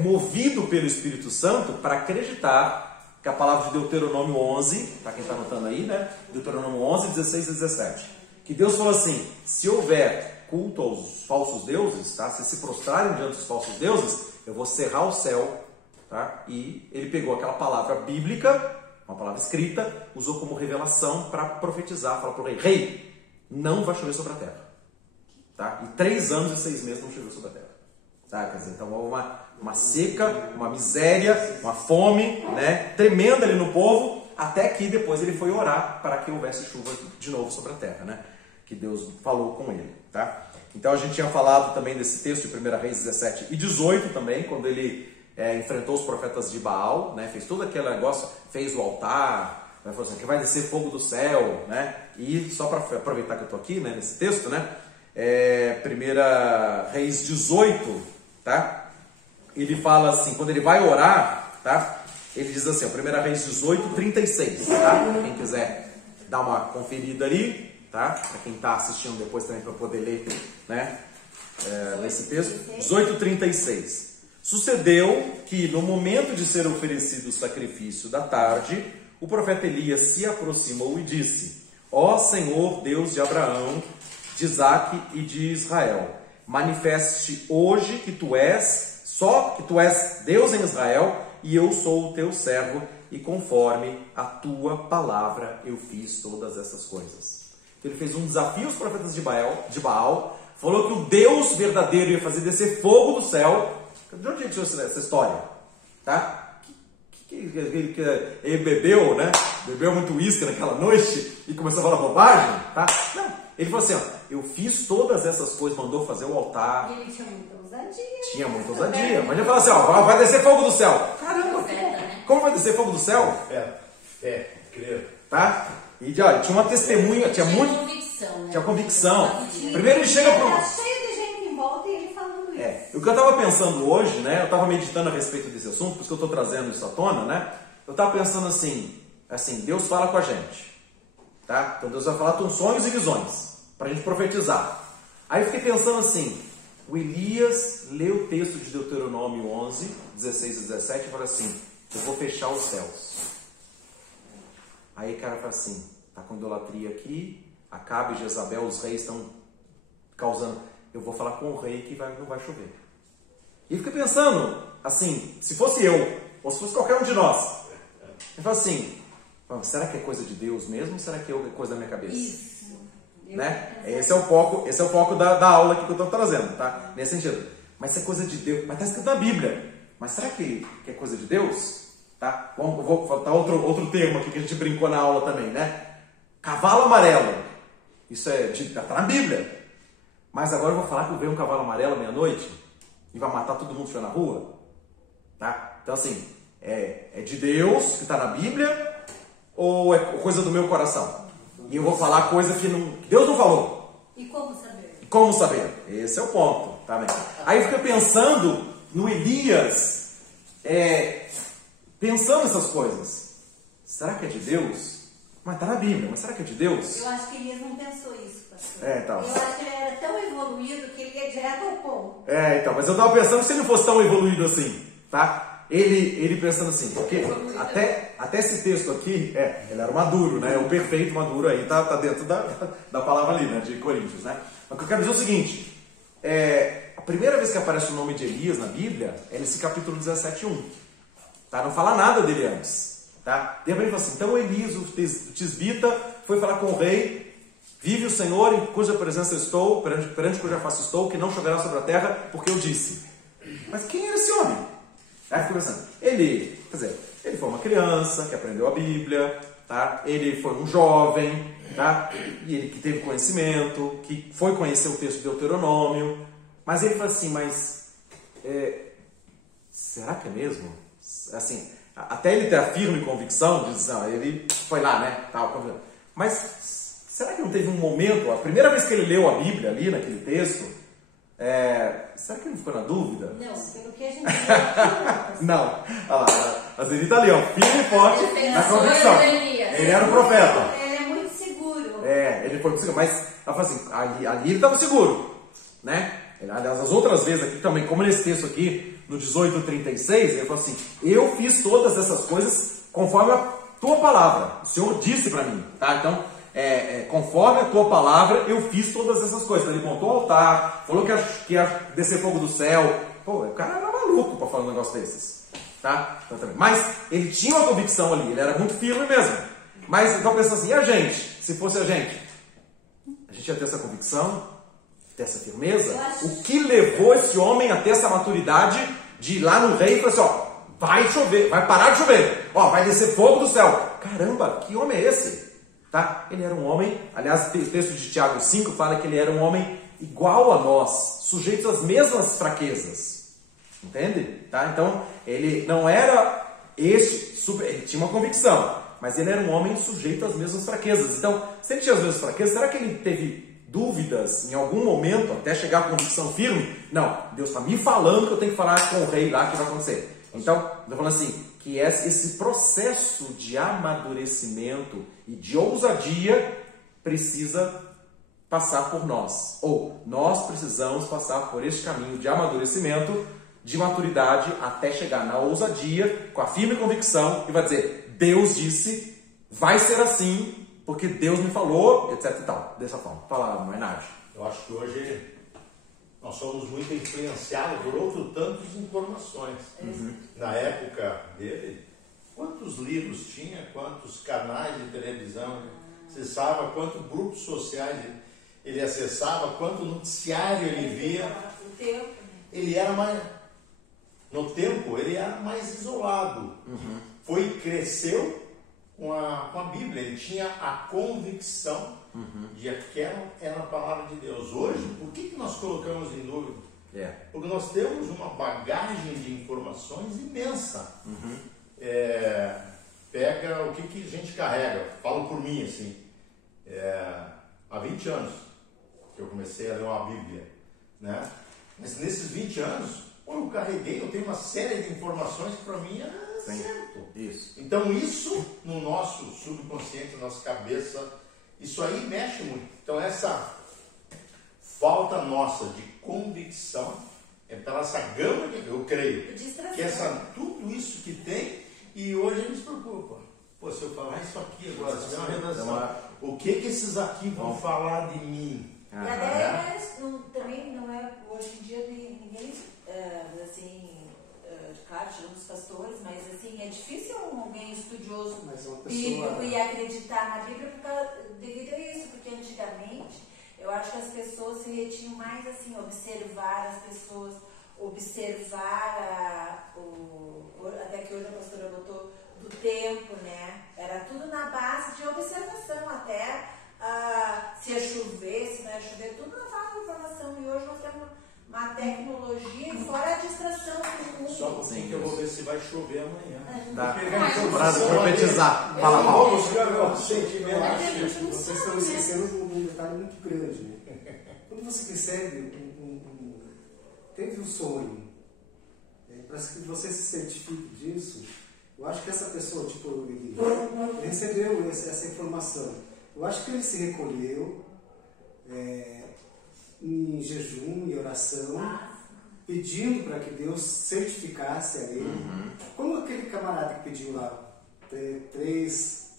movido pelo Espírito Santo para acreditar que a palavra de Deuteronômio 11, para quem está anotando aí, né? Deuteronômio 11, 16 e 17. Que Deus falou assim: se houver culto aos falsos deuses, tá? Se prostrarem diante dos falsos deuses, eu vou cerrar o céu. Tá? E ele pegou aquela palavra bíblica, uma palavra escrita, usou como revelação para profetizar, falar para o rei: rei, não vai chover sobre a terra. Tá? E 3 anos e 6 meses não choveu sobre a terra. Tá? Quer dizer, então houve uma seca, uma miséria, uma fome, né, tremenda ali no povo, até que depois ele foi orar para que houvesse chuva de novo sobre a terra, né? Que Deus falou com ele. Tá? Então a gente tinha falado também desse texto de 1 Reis 17 e 18 também, quando ele enfrentou os profetas de Baal, né? Fez todo aquele negócio, fez o altar, né? Falou assim, que vai descer fogo do céu, né? E só para aproveitar que eu estou aqui, né, nesse texto, né? 1 Reis 18, tá? Ele fala assim, quando ele vai orar, tá? Ele diz assim, 1 Reis 18, 36, tá? Quem quiser dar uma conferida ali, tá? Para quem está assistindo depois também para poder ler, né? Nesse texto, 18, 36. Sucedeu que no momento de ser oferecido o sacrifício da tarde, o profeta Elias se aproximou e disse: ó Senhor Deus de Abraão, de Isaque e de Israel, manifeste hoje que tu és Deus em Israel e eu sou o teu servo e conforme a tua palavra eu fiz todas essas coisas. Então ele fez um desafio aos profetas de Baal, falou que o Deus verdadeiro ia fazer descer fogo do céu. De onde a gente tirou essa história? Tá? Ele bebeu, né? Bebeu muito uísque naquela noite e começou a falar bobagem, tá? Não. Ele falou assim, ó, eu fiz todas essas coisas, mandou fazer o altar. E ele tinha muita ousadia. Tinha muita ousadia. Mas ele falou assim, ó, vai descer fogo do céu. Caramba, como vai descer fogo do céu? Creio. Tá? E olha, tinha uma testemunha, tinha muito... Convicção, né? Tinha convicção. Primeiro ele chega pro... Tá cheio de gente em volta e ele falando isso. O que eu estava pensando hoje, né? Eu estava meditando a respeito desse assunto, por isso que eu estou trazendo isso à tona, né? Eu estava pensando assim, Deus fala com a gente, tá? Então Deus vai falar com sonhos e visões, para a gente profetizar. Aí eu fiquei pensando assim, o Elias lê o texto de Deuteronômio 11, 16 e 17 e fala assim, eu vou fechar os céus. Aí o cara fala assim, tá com idolatria aqui, Acabe e Jezabel, os reis estão causando... Eu vou falar com o rei que não vai chover. E fiquei pensando, assim, se fosse eu, ou se fosse qualquer um de nós, eu falo assim, será que é coisa de Deus mesmo, ou será que é coisa da minha cabeça? Isso. Né? Esse é o foco da aula aqui que eu estou trazendo, tá? Nesse sentido. Mas se é coisa de Deus, mas está escrito na Bíblia, mas será que é coisa de Deus? Tá? Vou botar outro termo aqui que a gente brincou na aula também, né? Cavalo amarelo. Isso está na Bíblia. Mas agora eu vou falar que veio um cavalo amarelo meia-noite e vai matar todo mundo que estiver na rua. Tá? Então assim, é de Deus que está na Bíblia ou é coisa do meu coração? E eu vou falar coisa que Deus não falou. E como saber? Como saber? Esse é o ponto. Tá bem? Aí eu fiquei pensando no Elias, pensando nessas coisas. Será que é de Deus? Mas está na Bíblia, mas será que é de Deus? Eu acho que Elias não pensou isso, pastor. Então. Eu acho que ele era tão evoluído que ele ia direto ao ponto. Então, mas eu estava pensando que se ele não fosse tão evoluído assim, tá? Ele pensando assim, porque até esse texto aqui, ele era maduro, né? O perfeito maduro aí tá dentro da palavra ali, né? De Coríntios, né? Mas o que eu quero dizer é o seguinte, a primeira vez que aparece o nome de Elias na Bíblia é nesse capítulo 17:1. Tá? Não fala nada dele antes. Tá? De repente ele fala assim, então Elias, o tisbita, foi falar com o rei, vive o Senhor em cuja presença estou, perante cuja face estou, que não choverá sobre a terra, porque eu disse. Mas quem era esse homem? Aí eu fico pensando, ele foi uma criança que aprendeu a Bíblia, tá? Ele foi um jovem, tá? E ele que teve conhecimento, que foi conhecer o texto de Deuteronômio, mas ele fala assim, será que é mesmo? Assim, até ele ter a firme convicção, diz, não, ele foi lá, né? Tal, mas será que não teve um momento, a primeira vez que ele leu a Bíblia ali naquele texto, será que ele não ficou na dúvida? Não, pelo que a gente vê. Não. Olha lá, a Zenita ali, ó, firme e forte na convicção. Ele era o profeta. Ele é muito seguro. Ele foi seguro, mas ela falou assim, ali ele estava seguro, né? Aliás, as outras vezes aqui também, como nesse texto aqui, no 18:36, ele falou assim, eu fiz todas essas coisas conforme a tua palavra. O Senhor disse para mim, tá? Então, conforme a tua palavra, eu fiz todas essas coisas. Então, ele montou o altar, falou que ia descer fogo do céu. Pô, o cara era maluco para falar um negócio desses, tá? Então, também. Mas ele tinha uma convicção ali, ele era muito firme mesmo. Mas então pensa assim, e a gente? Se fosse a gente ia ter essa convicção? Ter essa firmeza? O que levou esse homem a ter essa maturidade de ir lá no rei e falar assim, ó, vai chover, vai parar de chover, ó, vai descer fogo do céu. Caramba, que homem é esse? Tá? Ele era um homem, aliás, o texto de Tiago 5 fala que ele era um homem igual a nós, sujeito às mesmas fraquezas. Entende? Tá? Então, ele não era ele tinha uma convicção, mas ele era um homem sujeito às mesmas fraquezas. Então, se ele tinha as mesmas fraquezas, será que ele teve dúvidas em algum momento, até chegar à convicção firme? Não, Deus está me falando que eu tenho que falar com o rei lá que vai acontecer. Então, eu estou falando assim, que esse processo de amadurecimento e de ousadia precisa passar por nós. Ou nós precisamos passar por este caminho de amadurecimento, de maturidade, até chegar na ousadia, com a firme convicção, e vai dizer, Deus disse, vai ser assim, porque Deus me falou, etc e tal. Dessa forma. Fala, Maynard. Eu acho que hoje nós somos muito influenciados por outro tantas informações. Na época dele, quantos livros tinha, quantos canais de televisão acessava, quantos grupos sociais ele acessava, quanto noticiário ele via. Ele era mais... No tempo, ele era mais isolado. Cresceu com a Bíblia. Ele tinha a convicção de que aquela era a palavra de Deus. Hoje, por que nós colocamos em dúvida? Porque nós temos uma bagagem de informações imensa. Pega o que a gente carrega. Falo por mim, assim. Há 20 anos que eu comecei a ler uma Bíblia, né? Mas nesses 20 anos, eu carreguei, eu tenho uma série de informações que para mim é certo. Isso. Então isso no nosso subconsciente, na nossa cabeça, isso aí mexe muito. Então essa falta nossa de convicção é pela essa gama que eu creio que tudo isso que tem, e hoje a gente se preocupa. Pô, se eu falar isso aqui agora, se tiver uma redação, o que esses aqui vão falar de mim? E até também não é, hoje em dia ninguém, assim, claro, tirando os pastores, mas assim, é difícil alguém estudioso bíblico e acreditar na Bíblia devido a isso, porque antigamente eu acho que as pessoas se retinham mais assim, observar as pessoas, observar até que hoje a pastora botou do tempo, né? Era tudo na base de observação, até se ia chover, se não ia chover, tudo na base de informação. E hoje nós temos uma tecnologia e fora a distração do mundo. Só assim que eu vou ver se vai chover amanhã. Dá para profetizar. Fala mal. Vocês estão esquecendo de um detalhe muito grande, né? Quando você recebe teve um sonho, para que você se certifique disso, eu acho que essa pessoa, tipo, ele recebeu essa informação. Eu acho que ele se recolheu em jejum e oração, pedindo para que Deus certificasse a ele. Como aquele camarada que pediu lá 3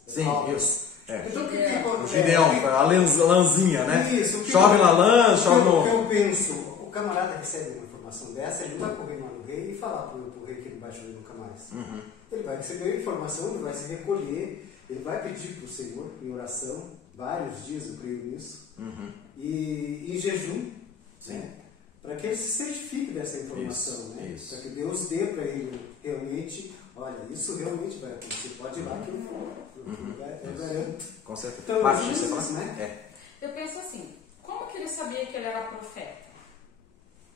isso. Então o que acontece? O Gideão, a lãzinha, né? Isso, chove na lã, chove no... O que eu penso, o camarada recebe uma informação dessa, ele não vai correr lá no rei e falar para o rei que ele vai chover nunca mais. Ele vai receber a informação, ele vai se recolher, ele vai pedir para o Senhor em oração, vários dias eu creio nisso, e em jejum, né? Para que ele se certifique dessa informação, né? Para que Deus dê para ele realmente, olha, isso realmente vai acontecer, pode ir lá que eu vou. Eu garanto. Com certeza. Então, você isso, né? Eu penso assim, como que ele sabia que ele era profeta?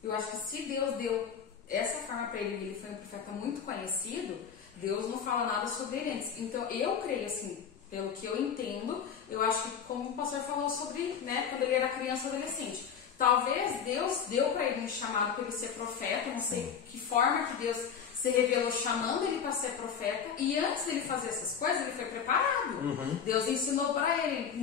Eu acho que se Deus deu essa forma para ele, ele foi um profeta muito conhecido, Deus não fala nada sobre ele antes. Então, eu creio assim, pelo que eu entendo, eu acho que como o pastor falou sobre, né, quando ele era criança e adolescente, talvez Deus deu para ele um chamado para ele ser profeta, não sei que forma que Deus se revelou chamando ele para ser profeta, e antes dele fazer essas coisas, ele foi preparado. Deus ensinou para ele,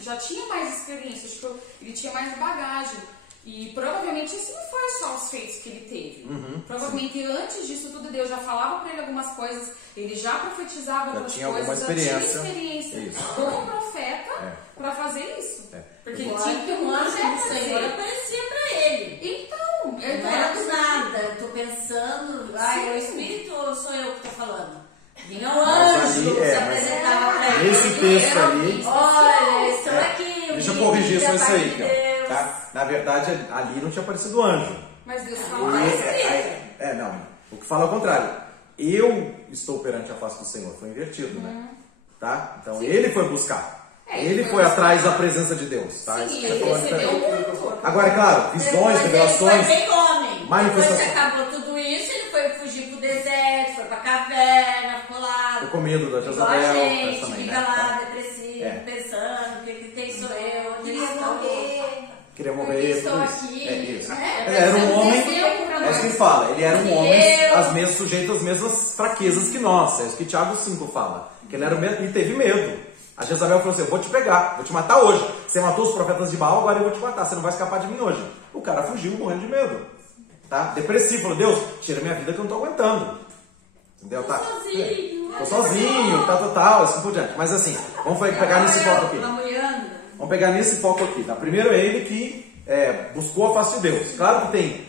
já tinha mais experiência, acho que ele tinha mais bagagem. E provavelmente isso não foi só os feitos que ele teve. Provavelmente antes disso tudo, Deus já falava para ele algumas coisas, ele já profetizava outras coisas, já tinha experiência como profeta para fazer isso. Porque ele tinha que um anjo do Senhor aparecia para ele. Então, não era do nada, eu tô pensando, é o Espírito ou sou eu que tô falando? Vinha um anjo, se apresentava para ele. Nesse texto ali. Olha, estão aqui. Deixa eu corrigir só isso aí, tá? Na verdade, ali não tinha aparecido anjo. Mas Deus falou mais não. O que fala é o contrário. Eu estou perante a face do Senhor. Foi invertido, né? Tá? Então, ele foi buscar. Ele foi atrás da presença de Deus. Tá? Sim, ele recebeu muito. Agora, é claro, visões, revelações. Ele foi bem homem. Manifestação. Depois que acabou tudo isso, ele foi fugir pro deserto, foi pra caverna, ficou lá. Ficou com medo da Jezabel. A gente também, fica né? lá, depressivo, pensando, quem sou eu? Queria morrer. Queria morrer. Estou aqui. Isso. Né? Ele era um homem. É isso que ele fala. Ele era um homem sujeito às mesmas fraquezas que nós. É isso que Tiago 5 fala. Que ele era e teve medo. A Jezabel falou assim: eu vou te pegar, vou te matar hoje. Você matou os profetas de Baal, agora eu vou te matar. Você não vai escapar de mim hoje. O cara fugiu morrendo de medo. Tá? Depressivo. Falou: Deus, tira minha vida que eu não estou aguentando. Entendeu? Tá? Tô sozinho, tal, assim por diante. Mas assim, vamos pegar nesse foco aqui. Vamos pegar nesse foco aqui. Tá? Primeiro ele que buscou a face de Deus. Claro que tem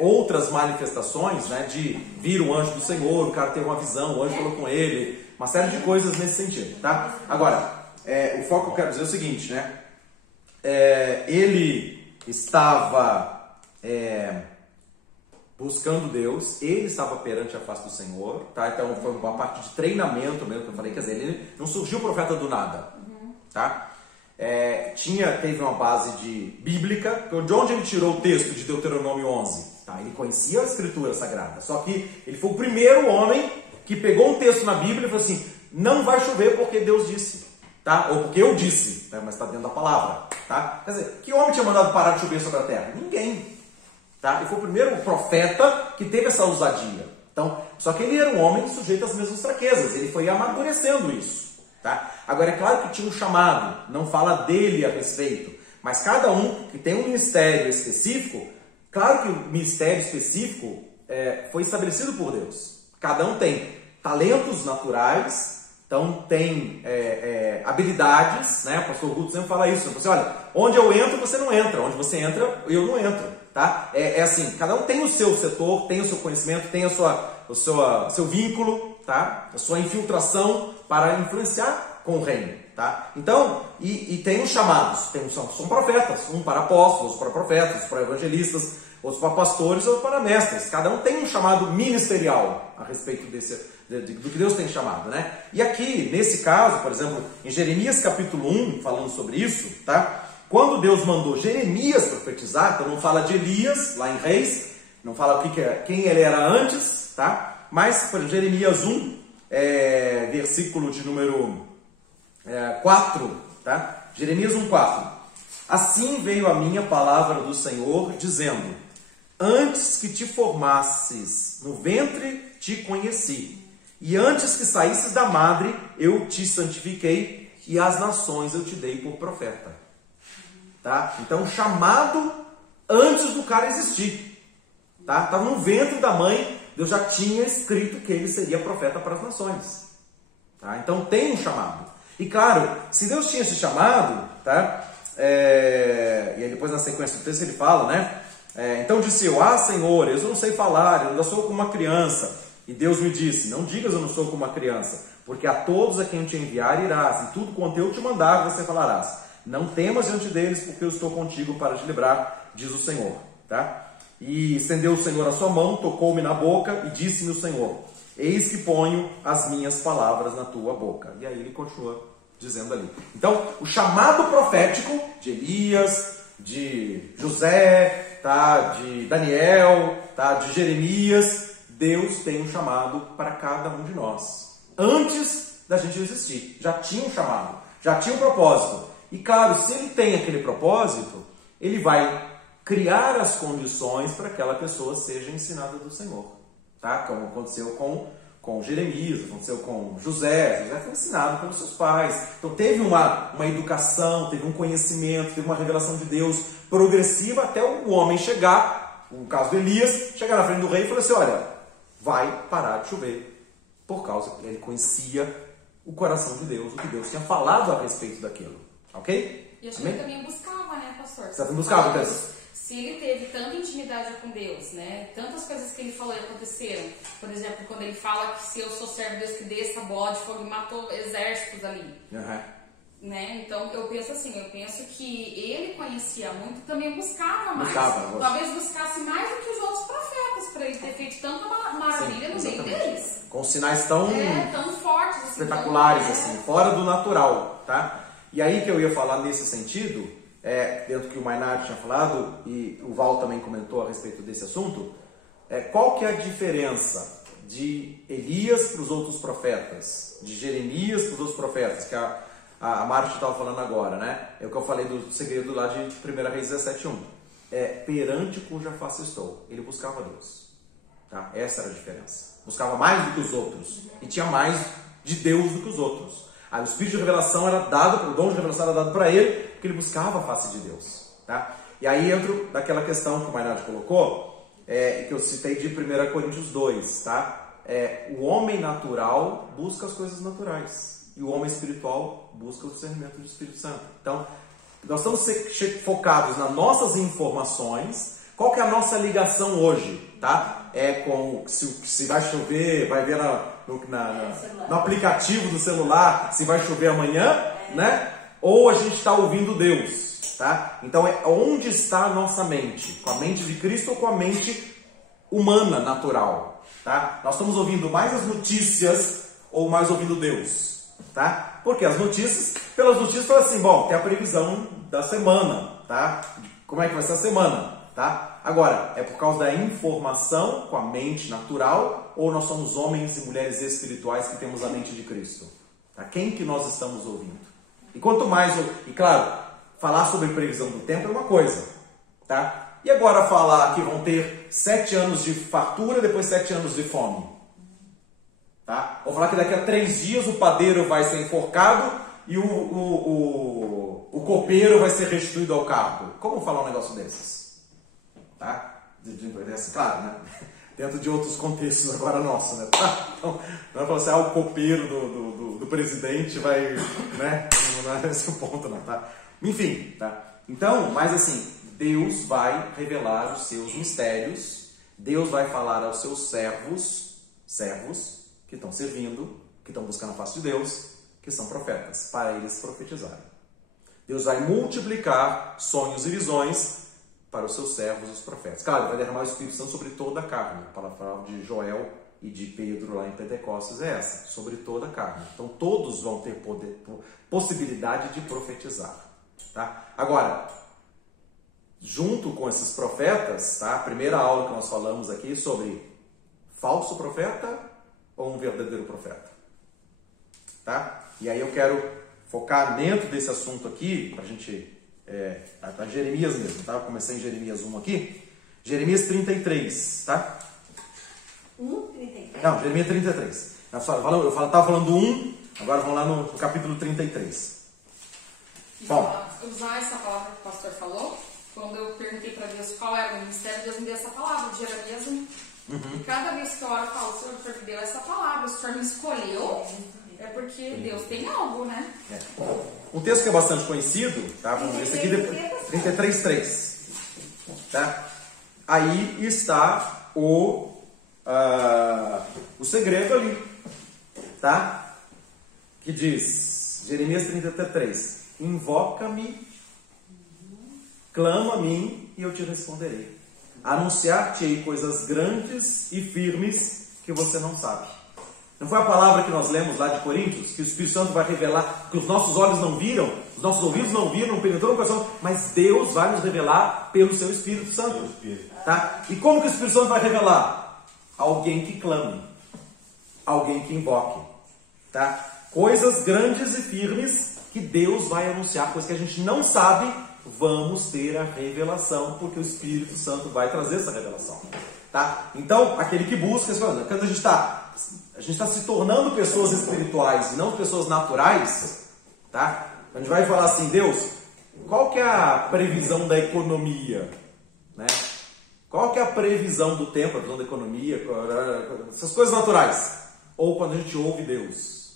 outras manifestações, né, de vir o anjo do Senhor, o cara ter uma visão, o anjo falou com ele, uma série de coisas nesse sentido. Tá? Agora, o foco que eu quero dizer é o seguinte, né? Ele estava buscando Deus, ele estava perante a face do Senhor, tá? Então foi uma parte de treinamento mesmo que eu falei, quer dizer, ele não surgiu profeta do nada, tá? Teve uma base bíblica, de onde ele tirou o texto de Deuteronômio 11, tá? Ele conhecia a escritura sagrada, só que ele foi o primeiro homem que pegou um texto na Bíblia e falou assim: não vai chover porque Deus disse, tá? Ou porque eu disse, tá? Mas está dentro da palavra, tá? Quer dizer, que homem tinha mandado parar de chover sobre a terra? Ninguém. Tá? Ele foi o primeiro profeta que teve essa ousadia. Então, só que ele era um homem sujeito às mesmas fraquezas. Ele foi amadurecendo isso. Tá? Agora, é claro que tinha um chamado. Não fala dele a respeito. Mas cada um que tem um ministério específico, claro que o ministério específico foi estabelecido por Deus. Cada um tem talentos naturais, então tem habilidades, né? O pastor Guto sempre fala isso. Você, olha, onde eu entro, você não entra. Onde você entra, eu não entro. Tá? Assim, cada um tem o seu setor, tem o seu conhecimento, tem o seu vínculo, tá? A sua infiltração para influenciar com o reino. Tá? Então, e tem os chamados, são profetas, um para apóstolos, outros para profetas, outros para evangelistas, outros para pastores, outros para mestres. Cada um tem um chamado ministerial a respeito do que Deus tem chamado. Né? E aqui, nesse caso, por exemplo, em Jeremias capítulo 1, falando sobre isso, tá? Quando Deus mandou Jeremias profetizar, então não fala de Elias, lá em Reis, não fala quem ele era antes, tá? Mas, por exemplo, Jeremias 1, versículo de número 4, tá? Jeremias 1,4. Assim veio a minha palavra do Senhor, dizendo: antes que te formasses no ventre, te conheci, e antes que saísses da madre, eu te santifiquei, e às nações eu te dei por profeta. Tá? Então, chamado antes do cara existir. Tá? Estava no ventre da mãe, Deus já tinha escrito que ele seria profeta para as nações. Tá? Então, tem um chamado. E claro, se Deus tinha esse chamado, tá? E aí depois na sequência do texto ele fala, né? Então disse eu: Senhor, eu não sei falar, eu ainda sou como uma criança. E Deus me disse: não digas eu não sou como uma criança, porque a todos a quem eu te enviar irás, e tudo quanto eu te mandar você falarás. Não temas diante deles, porque eu estou contigo para te livrar, diz o Senhor. Tá? E estendeu o Senhor a sua mão, tocou-me na boca e disse-me o Senhor: eis que ponho as minhas palavras na tua boca. E aí ele continua dizendo ali. Então, o chamado profético de Elias, de José, tá? De Daniel, tá? De Jeremias, Deus tem um chamado para cada um de nós. Antes da gente existir, já tinha um chamado, já tinha um propósito. E claro, se ele tem aquele propósito, ele vai criar as condições para que aquela pessoa seja ensinada do Senhor. Tá? Como aconteceu com Jeremias, aconteceu com José. José foi ensinado pelos seus pais. Então teve uma educação, teve um conhecimento, teve uma revelação de Deus progressiva até o homem chegar, no caso de Elias, chegar na frente do rei e falar assim, olha, vai parar de chover. Por causa que ele conhecia o coração de Deus, o que Deus tinha falado a respeito daquilo. Ok? E acho que ele também buscava, né, pastor? Você também buscava, então. Se ele teve tanta intimidade com Deus, né? Tantas coisas que ele falou e aconteceram. Por exemplo, quando ele fala que se eu sou servo de Deus, que desça bode, fogo e matou exércitos ali. Né? Então eu penso assim, eu penso que ele conhecia muito e também buscava mais. Talvez buscasse mais do que os outros profetas, para ele ter feito tanta maravilha no meio deles. Com sinais tão fortes, assim, espetaculares, assim, fora do natural, tá? E aí que eu ia falar nesse sentido, dentro do que o Maynard tinha falado, e o Val também comentou a respeito desse assunto, qual que é a diferença de Elias para os outros profetas, de Jeremias para os outros profetas, que a Marta estava falando agora, né? É o que eu falei do segredo lá de 1 Reis 17:1. Perante cuja face estou. Ele buscava Deus. Tá? Essa era a diferença. Buscava mais do que os outros. E tinha mais de Deus do que os outros. Aí o Espírito de revelação era dado, o dom de revelação era dado para ele, porque ele buscava a face de Deus. Tá? E aí entro naquela questão que o Maynard colocou, que eu citei de 1 Coríntios 2. Tá? O homem natural busca as coisas naturais. E o homem espiritual busca o discernimento do Espírito Santo. Então, nós estamos focados nas nossas informações. Qual que é a nossa ligação hoje? Tá? Com se vai chover, vai ver no aplicativo do celular se vai chover amanhã, né? Ou a gente está ouvindo Deus. Tá? Então, onde está a nossa mente? Com a mente de Cristo ou com a mente humana, natural? Tá? Nós estamos ouvindo mais as notícias ou mais ouvindo Deus? Tá? Porque pelas notícias fala assim, bom, tem a previsão da semana, tá? Como é que vai ser a semana, tá? Agora, é por causa da informação com a mente natural ou nós somos homens e mulheres espirituais que temos a mente de Cristo? Tá? Quem que nós estamos ouvindo? E quanto mais, e claro, falar sobre previsão do tempo é uma coisa, tá? E agora falar que vão ter 7 anos de fartura, depois 7 anos de fome? Tá? Ou falar que daqui a 3 dias o padeiro vai ser enforcado e o copeiro vai ser restituído ao cargo. Como falar um negócio desses? Tá? Claro, né? Dentro de outros contextos agora nosso, né? Tá? Então, não é falar assim, o copeiro do presidente vai, né? Não é esse o ponto, não, tá? Enfim, tá? Então, mas assim, Deus vai revelar os seus mistérios, Deus vai falar aos seus servos que estão servindo, que estão buscando a face de Deus, que são profetas, para eles profetizarem. Deus vai multiplicar sonhos e visões para os seus servos, os profetas. Claro, vai derramar o Espírito Santo sobre toda a carne. A palavra de Joel e de Pedro lá em Pentecostes é essa, sobre toda a carne. Então todos vão ter possibilidade de profetizar. Tá? Agora, junto com esses profetas, tá? A primeira aula que nós falamos aqui sobre falso profeta ou um verdadeiro profeta. Tá? E aí eu quero focar dentro desse assunto aqui, para a gente... para Jeremias mesmo, tá? Eu comecei em Jeremias 1 aqui. Jeremias 33, tá? 1:33? Não, Jeremias 33. Eu estava falando do 1, agora vamos lá no capítulo 33. Bom, usar essa palavra que o pastor falou, quando eu perguntei para Deus qual era o ministério, Deus me deu essa palavra, de Jeremias 1. E cada vez que eu oro, eu falo, Senhor, o Senhor me deu essa palavra, o Senhor me escolheu, é porque Deus tem algo, né? Um texto que é bastante conhecido, tá? Vamos ver esse aqui depois. 33:3. Tá? Aí está o segredo ali, tá? Que diz, Jeremias 33, invoca-me, clama a mim e eu te responderei. Anunciar-te-ei coisas grandes e firmes que você não sabe. Não foi a palavra que nós lemos lá de Coríntios, que o Espírito Santo vai revelar, que os nossos olhos não viram, os nossos ouvidos não viram, não penetrou no coração, mas Deus vai nos revelar pelo seu Espírito Santo. Tá? E como que o Espírito Santo vai revelar? alguém que clame, alguém que invoque, tá? Coisas grandes e firmes que Deus vai anunciar, coisas que a gente não sabe, vamos ter a revelação, porque o Espírito Santo vai trazer essa revelação, tá? Então, aquele que busca, quando a gente está se tornando pessoas espirituais e não pessoas naturais, tá? A gente vai falar assim, Deus, qual que é a previsão da economia, né? Qual que é a previsão do tempo, a previsão da economia, essas coisas naturais? Ou quando a gente ouve Deus,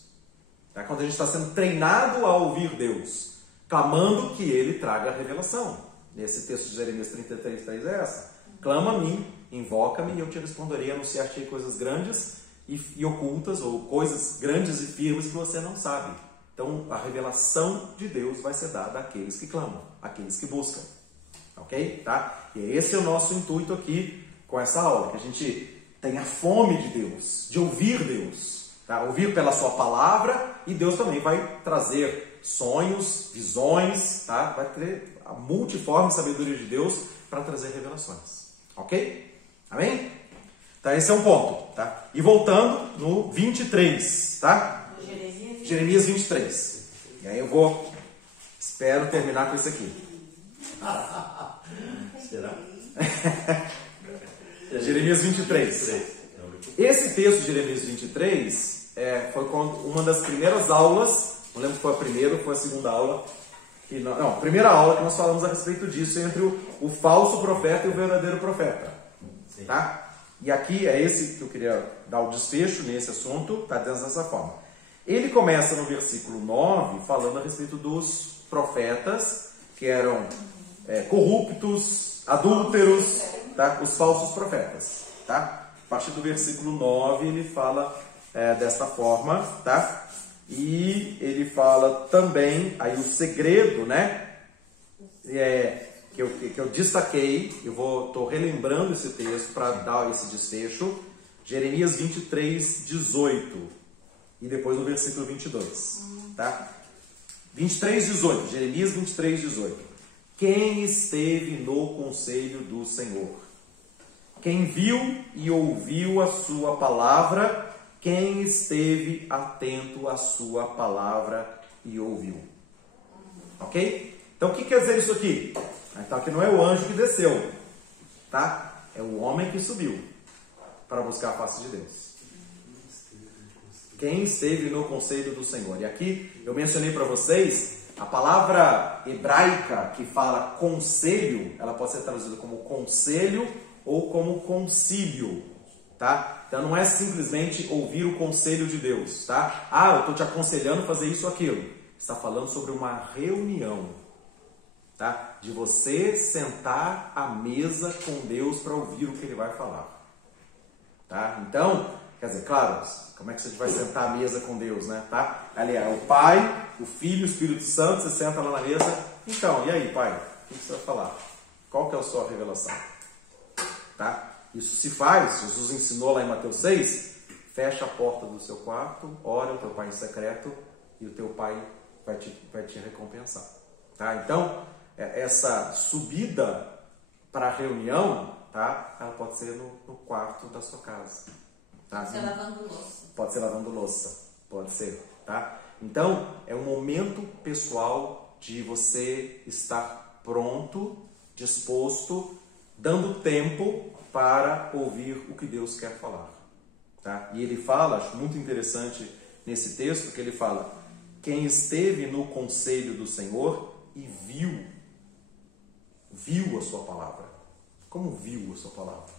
tá? Quando a gente está sendo treinado a ouvir Deus, clamando que Ele traga a revelação. Nesse texto de Jeremias 33:3 é essa. Clama a mim, invoca-me e eu te responderei, anunciar-te coisas grandes e ocultas, ou coisas grandes e firmes que você não sabe. Então, a revelação de Deus vai ser dada àqueles que clamam, àqueles que buscam. Ok? Tá? E esse é o nosso intuito aqui com essa aula, que a gente tenha fome de Deus, de ouvir Deus. Tá? Ouvir pela sua palavra, e Deus também vai trazer sonhos, visões, tá? Vai ter a multiforme sabedoria de Deus para trazer revelações. Ok? Amém? Tá, esse é um ponto. Tá? E voltando no 23, tá? Jeremias 23. E aí eu espero terminar com isso aqui. Será? Jeremias 23. Esse texto de Jeremias 23 foi uma das primeiras aulas, não lembro se foi a primeira ou foi a segunda aula, a primeira aula que nós falamos a respeito disso, entre o falso profeta e o verdadeiro profeta. Tá? E aqui é esse que eu queria dar o desfecho nesse assunto, tá dizendo dessa forma. Ele começa no versículo 9 falando a respeito dos profetas que eram corruptos, adúlteros, tá? Os falsos profetas. Tá? A partir do versículo 9 ele fala desta forma, tá? E ele fala também, aí o segredo, né? Que eu destaquei, estou relembrando esse texto para dar esse desfecho, Jeremias 23, 18. E depois no versículo 22, tá? 23, 18, Jeremias 23, 18. Quem esteve no conselho do Senhor? Quem viu e ouviu a sua palavra? Quem esteve atento à sua palavra e ouviu? Ok? Então o que quer dizer isso aqui? Então aqui não é o anjo que desceu, tá? É o homem que subiu para buscar a face de Deus. Quem esteve no conselho do Senhor? E aqui eu mencionei para vocês a palavra hebraica que fala conselho, ela pode ser traduzida como conselho ou como concílio, tá? Então não é simplesmente ouvir o conselho de Deus, tá? Eu estou te aconselhando a fazer isso ou aquilo. Está falando sobre uma reunião, tá? De você sentar à mesa com Deus para ouvir o que Ele vai falar, tá? Então, quer dizer, claro, como é que você vai sentar à mesa com Deus, né? Tá? Ali é o Pai, o Filho, o Espírito Santo, você senta lá na mesa. Então, e aí, Pai? O que você vai falar? Qual que é a sua revelação? Tá? Isso se faz, Jesus ensinou lá em Mateus 6, fecha a porta do seu quarto, ora ao teu Pai em secreto e o teu Pai vai te recompensar. Tá? Então, essa subida para a reunião, tá? Ela pode ser no quarto da sua casa. Tá? Pode ser lavando louça. Pode ser lavando louça, pode ser, tá? Então, é um momento pessoal de você estar pronto, disposto, dando tempo para ouvir o que Deus quer falar, tá? E ele fala, acho muito interessante nesse texto, que ele fala, quem esteve no conselho do Senhor e viu a sua palavra. Como viu a sua palavra?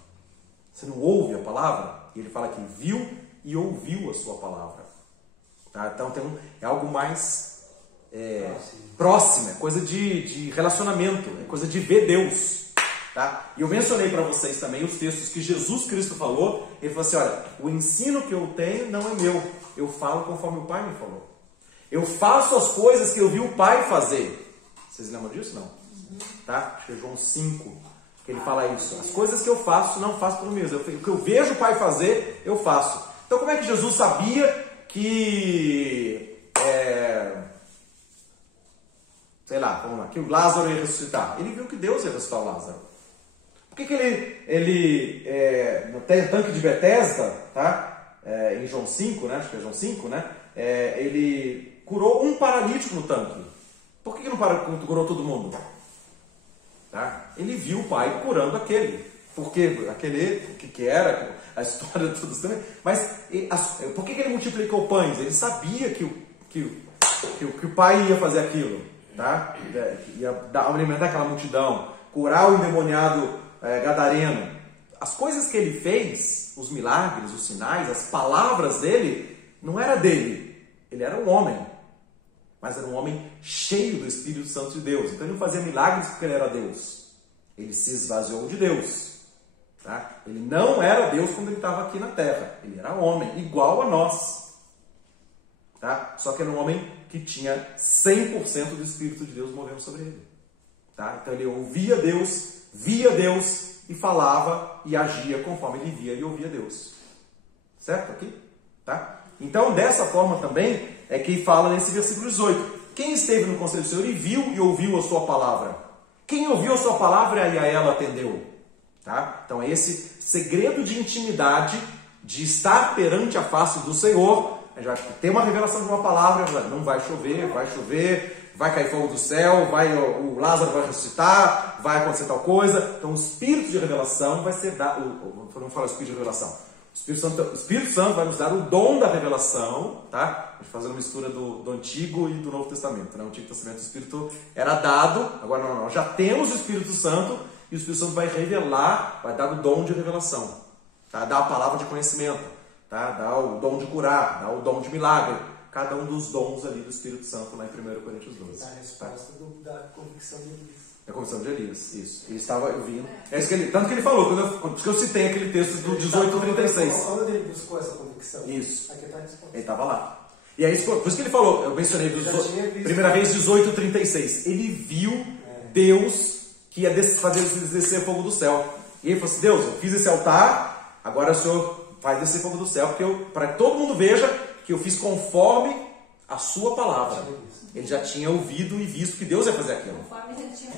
Você não ouve a palavra? E ele fala que viu e ouviu a sua palavra. Tá? Então é algo mais próximo, é coisa de relacionamento, é coisa de ver Deus. Tá? E eu mencionei para vocês também os textos que Jesus Cristo falou. Ele falou assim, olha, o ensino que eu tenho não é meu, eu falo conforme o Pai me falou. Eu faço as coisas que eu vi o Pai fazer. Vocês lembram disso? Não? Tá? Acho que é João 5. Que ele fala isso. As coisas que eu faço, não faço por mim mesmo. O que eu vejo o Pai fazer, eu faço. Então como é que Jesus sabia que sei lá, vamos lá, que o Lázaro ia ressuscitar? Ele viu que Deus ia ressuscitar o Lázaro. que ele no tanque de Betesda, tá? Em João 5, né? Acho que é João 5, né? Ele curou um paralítico no tanque. Por que não curou todo mundo? Tá? Ele viu o Pai curando aquele. Porque aquele que era a história de todos também. Mas por que ele multiplicou pães? Ele sabia que o Pai ia fazer aquilo. Tá? Ia alimentar aquela multidão, curar o endemoniado gadareno. As coisas que ele fez, os milagres, os sinais, as palavras dele, não era dele. Ele era um homem. Mas era um homem cheio do Espírito Santo de Deus. Então ele não fazia milagres porque ele era Deus. Ele se esvaziou de Deus. Tá? Ele não era Deus quando ele estava aqui na terra. Ele era homem, igual a nós. Tá? Só que era um homem que tinha 100% do Espírito de Deus movendo sobre ele. Tá? Então ele ouvia Deus, via Deus e falava e agia conforme ele via e ouvia Deus. Certo aqui? Tá? Então dessa forma também é que fala nesse versículo 18. Quem esteve no conselho do Senhor e viu e ouviu a sua palavra? Quem ouviu a sua palavra e a ela atendeu? Tá? Então é esse segredo de intimidade, de estar perante a face do Senhor. A gente vai ter uma revelação de uma palavra, não vai chover, vai cair fogo do céu, o Lázaro vai ressuscitar, vai acontecer tal coisa. Então o Espírito de revelação vai ser dado. Vamos falar do Espírito de revelação. O Espírito Santo vai nos dar o dom da revelação, tá? A gente fazendo uma mistura do Antigo e do Novo Testamento. Né? O Antigo Testamento o Espírito era dado, agora não, já temos o Espírito Santo e o Espírito Santo vai revelar, vai dar o dom de revelação, tá? Dar a palavra de conhecimento, tá? Dar o dom de curar, dar o dom de milagre. Cada um dos dons ali do Espírito Santo lá em 1 Coríntios 12. A resposta da convicção de Elias. A convicção de Elias, isso. Ele estava ouvindo. Tanto que ele falou, por isso que eu citei aquele texto do 18:36. Onde ele buscou essa convicção? Isso. Aqui está a resposta. Ele estava lá. E aí, por isso que ele falou, eu mencionei, primeira vez 18:36. Ele viu Deus que ia fazer descer fogo do céu. E ele falou assim, Deus, eu fiz esse altar, agora o Senhor vai descer fogo do céu, para que todo mundo veja que eu fiz conforme a sua palavra. Ele já tinha ouvido e visto que Deus ia fazer aquilo.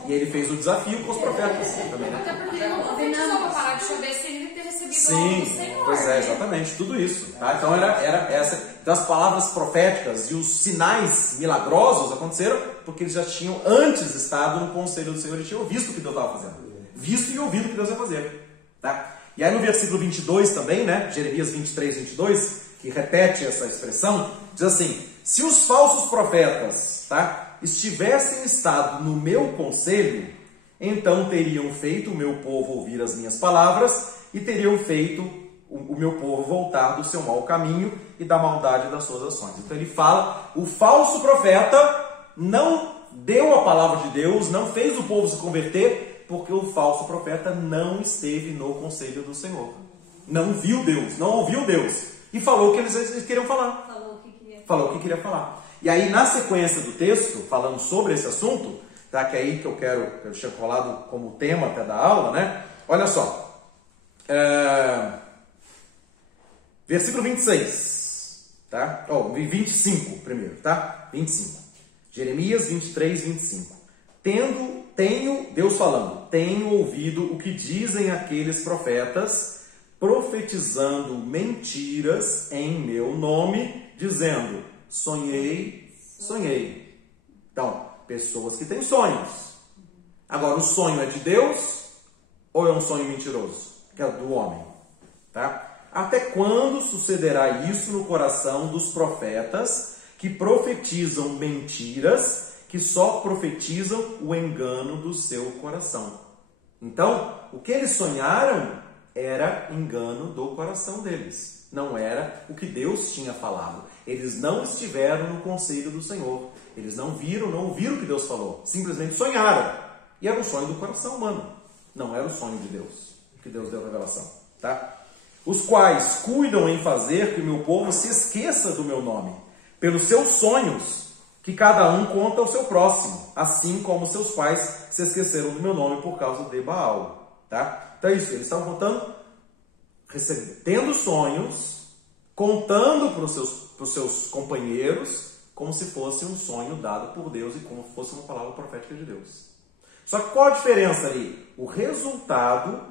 E ele fez o desafio com os profetas também, né? Até porque ele não profetizou para parar de chover sem ele ter recebido Sim, algo do Senhor. pois é, exatamente, tudo isso. Tá? Então era essa, das palavras proféticas e os sinais milagrosos aconteceram porque eles já tinham antes estado no conselho do Senhor e tinham visto o que Deus estava fazendo. Visto e ouvido o que Deus ia fazer. Tá? E aí no versículo 22 também, né? Jeremias 23:22, que repete essa expressão, diz assim, se os falsos profetas, tá, estivessem estado no meu conselho, então teriam feito o meu povo ouvir as minhas palavras e teriam feito o meu povo voltar do seu mau caminho e da maldade das suas ações. Então ele fala, o falso profeta não deu a palavra de Deus, não fez o povo se converter, porque o falso profeta não esteve no conselho do Senhor. Não viu Deus, não ouviu Deus. E falou o que eles queriam falar. Falou o que queria falar. E aí, na sequência do texto, falando sobre esse assunto, tá? Que é aí que eu tinha colado como tema até da aula, né? Olha só. Versículo 26. Tá? 25 primeiro, tá? 25. Jeremias 23:25. Deus falando, tenho ouvido o que dizem aqueles profetas, profetizando mentiras em meu nome, dizendo, sonhei. Então, pessoas que têm sonhos. Agora, o sonho é de Deus ou é um sonho mentiroso? Que é do homem. Tá? Até quando sucederá isso no coração dos profetas que profetizam mentiras, que só profetizam o engano do seu coração? Então, o que eles sonharam era engano do coração deles. Não era o que Deus tinha falado. Eles não estiveram no conselho do Senhor. Eles não ouviram o que Deus falou. Simplesmente sonharam. E era um sonho do coração humano. Não era o sonho de Deus, que Deus deu a revelação. Tá? Os quais cuidam em fazer que o meu povo se esqueça do meu nome, pelos seus sonhos, que cada um conta ao seu próximo, assim como seus pais se esqueceram do meu nome por causa de Baal. Tá? Então é isso, eles estavam contando, tendo sonhos, contando para os seus companheiros, como se fosse um sonho dado por Deus e como se fosse uma palavra profética de Deus. Só que qual a diferença ali? O resultado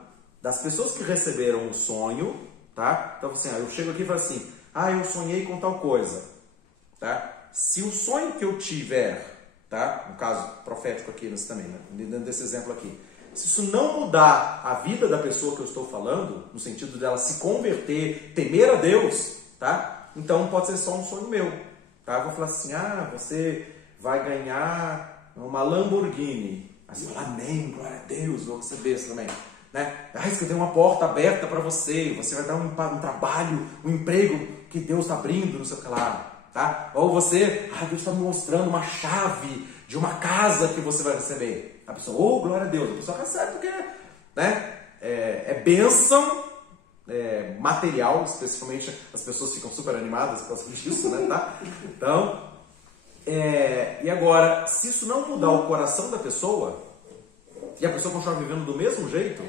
das pessoas que receberam o sonho, tá? Então assim, eu chego aqui e falo assim, eu sonhei com tal coisa, tá? Se o sonho que eu tiver, tá? No caso profético aqui nesse também, né? Dentro desse exemplo aqui, se isso não mudar a vida da pessoa que eu estou falando, no sentido dela se converter, temer a Deus, tá? Então pode ser só um sonho meu, tá? Eu vou falar assim, você vai ganhar uma Lamborghini. Aí você fala, amém, glória a Deus, vou receber isso também, né? Isso que eu tenho uma porta aberta para você, você vai dar um trabalho, um emprego que Deus está abrindo, não sei o que lá, tá? Ou você, Deus está me mostrando uma chave de uma casa que você vai receber. A pessoa, glória a Deus, a pessoa recebe porque, né? É bênção material, especialmente as pessoas ficam super animadas por causa disso, né? Tá? Então, e agora, se isso não mudar o coração da pessoa, e a pessoa continuar vivendo do mesmo jeito,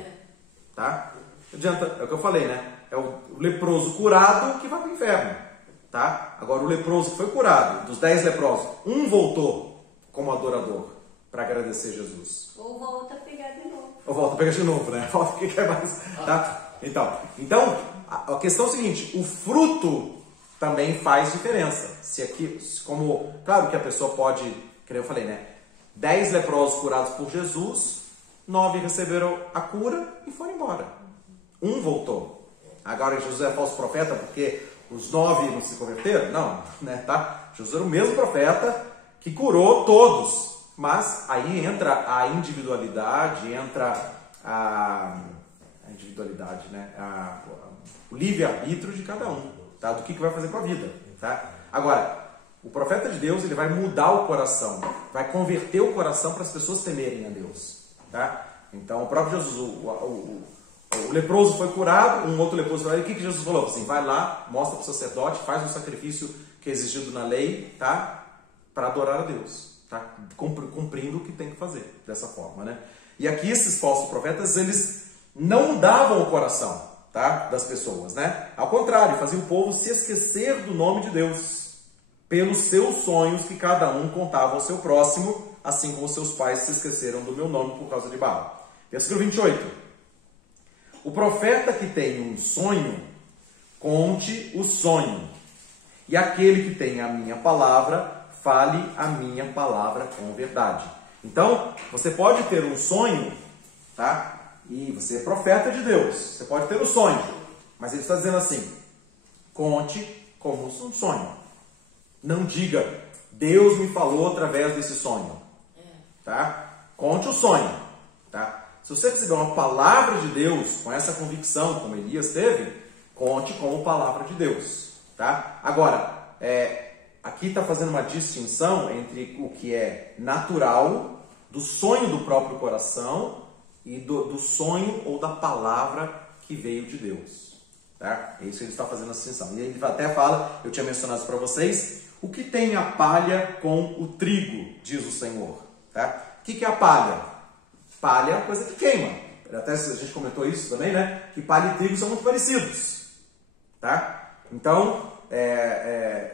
tá? Não adianta, é o que eu falei, né? É o leproso curado que vai para o inferno, tá? Agora, o leproso que foi curado, dos 10 leprosos, um voltou como adorador para agradecer Jesus. Ou volta a pegar de novo. Ou volta a pegar de novo, né? Volta que quer mais, tá? Então, a questão é o seguinte, o fruto também faz diferença. Se aqui, como, claro que a pessoa pode, como eu falei, né? 10 leprosos curados por Jesus, 9 receberam a cura e foram embora. Um voltou. Agora Jesus é falso profeta porque os 9 não se converteram? Não, né? Tá? Jesus era o mesmo profeta que curou todos. Mas aí entra a individualidade, entra a individualidade, né? O livre-arbítrio de cada um, tá? Do que vai fazer com a vida, tá? Agora, o profeta de Deus, ele vai mudar o coração, vai converter o coração para as pessoas temerem a Deus, tá? Então, o próprio Jesus, o leproso foi curado, um outro leproso foi curado, e o que Jesus falou? Assim, vai lá, mostra para o sacerdote, faz um sacrifício que é exigido na lei, tá? Para adorar a Deus. Tá? Cumprindo o que tem que fazer, dessa forma, né? E aqui esses falsos profetas, eles não mudavam o coração, tá? Das pessoas, né? Ao contrário, faziam o povo se esquecer do nome de Deus, pelos seus sonhos que cada um contava ao seu próximo, assim como seus pais se esqueceram do meu nome por causa de Baal. Versículo 28. O profeta que tem um sonho, conte o sonho, e aquele que tem a minha palavra, fale a minha palavra com verdade. Então, você pode ter um sonho, tá? E você é profeta de Deus. Você pode ter um sonho. Mas ele está dizendo assim, conte como um sonho. Não diga, Deus me falou através desse sonho. Tá? Conte o sonho. Tá? Se você receber uma palavra de Deus com essa convicção, como Elias teve, conte como palavra de Deus. Tá? Agora, aqui está fazendo uma distinção entre o que é natural, do sonho do próprio coração e do sonho ou da palavra que veio de Deus. Tá? É isso que ele está fazendo a distinção. E ele até fala, eu tinha mencionado isso para vocês, o que tem a palha com o trigo, diz o Senhor. Tá? O que é a palha? Palha é uma coisa que queima. Até a gente comentou isso também, né? Que palha e trigo são muito parecidos. Tá? Então,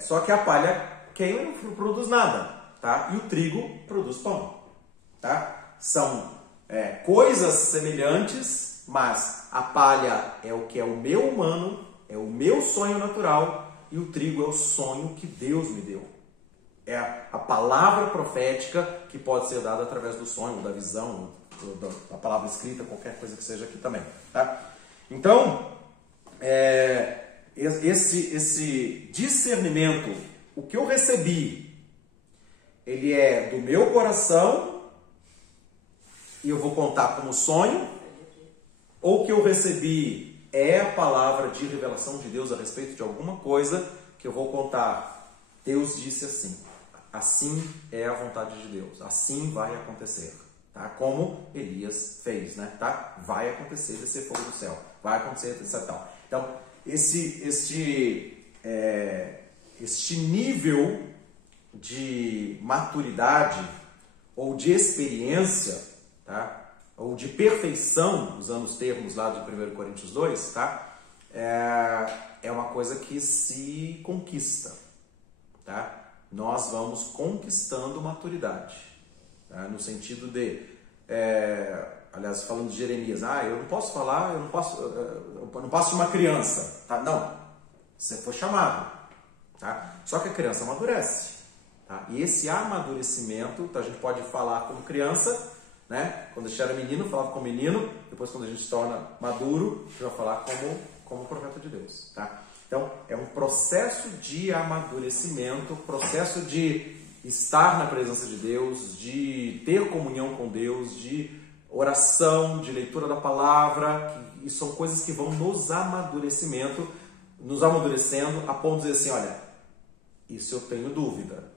só que a palha queima e não produz nada, tá? E o trigo produz pão, tá? São coisas semelhantes, mas a palha é o que é o meu humano, é o meu sonho natural, e o trigo é o sonho que Deus me deu. É a palavra profética que pode ser dada através do sonho, da visão, da palavra escrita, qualquer coisa que seja aqui também, tá? Então, esse discernimento, o que eu recebi, ele é do meu coração e eu vou contar como sonho, ou o que eu recebi é a palavra de revelação de Deus a respeito de alguma coisa que eu vou contar. Deus disse assim, assim é a vontade de Deus, assim vai acontecer, tá? Como Elias fez, né? Tá? Vai acontecer, descer fogo do céu, vai acontecer, etc. Tal. Então, este nível de maturidade ou de experiência, tá? Ou de perfeição, usando os termos lá de 1 Coríntios 2, tá? É uma coisa que se conquista, tá? Nós vamos conquistando maturidade, tá? No sentido de aliás, falando de Jeremias, eu não posso falar, eu não passo de uma criança, tá? Não, você foi chamado, tá? Só que a criança amadurece, tá? E esse amadurecimento, a gente pode falar como criança, né? Quando a gente era menino, falava como menino, depois quando a gente se torna maduro, a gente vai falar como profeta de Deus, tá? Então, é um processo de amadurecimento, processo de estar na presença de Deus, de ter comunhão com Deus, de oração, de leitura da palavra, e são coisas que vão nos amadurecendo a ponto de dizer assim, olha, isso eu tenho dúvida,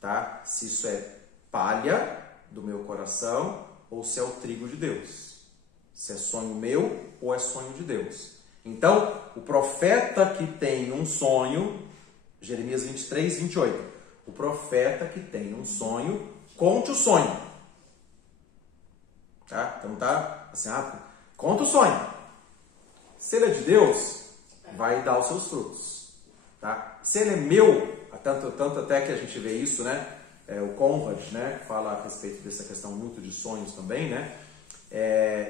tá? Se isso é palha do meu coração ou se é o trigo de Deus, se é sonho meu ou é sonho de Deus. Então, o profeta que tem um sonho, Jeremias 23, 28, o profeta que tem um sonho, conte o sonho. Tá? Então tá assim, conta o sonho. Se ele é de Deus, vai dar os seus frutos. Tá? Se ele é meu, tanto até que a gente vê isso, né? O Conrad, né, fala a respeito dessa questão muito de sonhos também, né?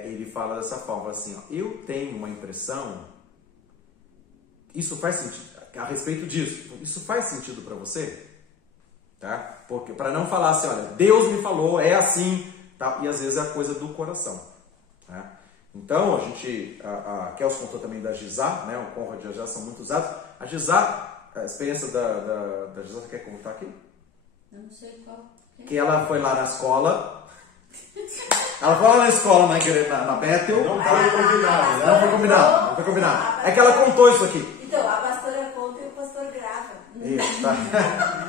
Ele fala dessa forma assim, eu tenho uma impressão, isso faz sentido, a respeito disso, isso faz sentido para você? Tá? Porque para não falar assim, olha, Deus me falou, é assim, tá? E às vezes é a coisa do coração. Tá? Então, a Kels contou também da Gizá, né? O Conrad e a Gizá são muito usados. A Gizá, a experiência da Gizá, você quer contar aqui? Eu não sei qual. Que ela foi lá na escola. Ela foi lá na escola, na Bethel. Não foi combinado, né? Não foi combinado. É que ela contou isso aqui. Então, a pastora conta e o pastor grava. Isso, tá.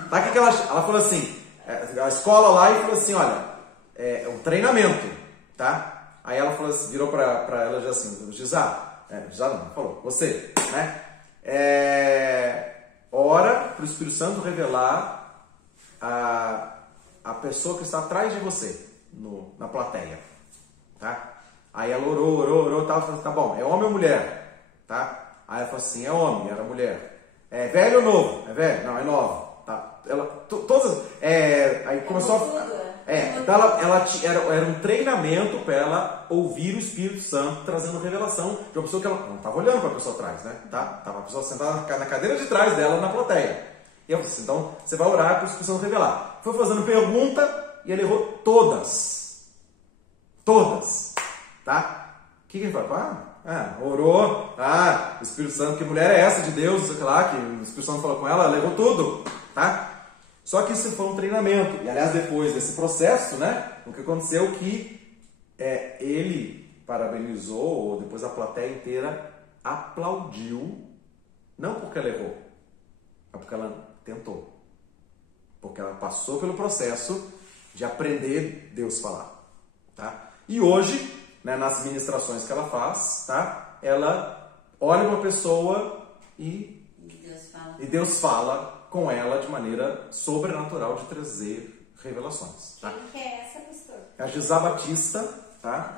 Tá que ela falou assim, a escola lá e falou assim, olha, é um treinamento, tá? Aí ela falou assim, virou pra ela já assim, Gizá não, falou, você, né? Ora pro Espírito Santo revelar a pessoa que está atrás de você, na plateia, tá? Aí ela orou, tal, falou, tá bom, é homem ou mulher, tá? Aí ela falou assim, é homem, era mulher. É velho ou novo? É velho? Não, é nova. Tá? Ela, todas. Aí começou então era um treinamento para ela ouvir o Espírito Santo trazendo revelação de uma pessoa que ela não estava olhando para a pessoa atrás, né? Tá? Tava a pessoa sentada na cadeira de trás dela na plateia. E eu falei assim, então você vai orar para o Espírito Santo revelar. Foi fazendo pergunta e ele errou todas. Todas. Tá? O que ele falou? Orou, o Espírito Santo, que mulher é essa de Deus, sei lá, que o Espírito Santo falou com ela levou tudo, tá? Só que isso foi um treinamento, e aliás, depois desse processo, né, o que aconteceu que ele parabenizou, depois a plateia inteira aplaudiu, não porque ela errou, mas porque ela tentou, porque ela passou pelo processo de aprender Deus falar, tá? E hoje, né, nas ministrações que ela faz, tá? Ela olha uma pessoa e Deus fala com ela de maneira sobrenatural de trazer revelações. Tá? Quem que é essa, pastor? É a Gizá Batista, tá?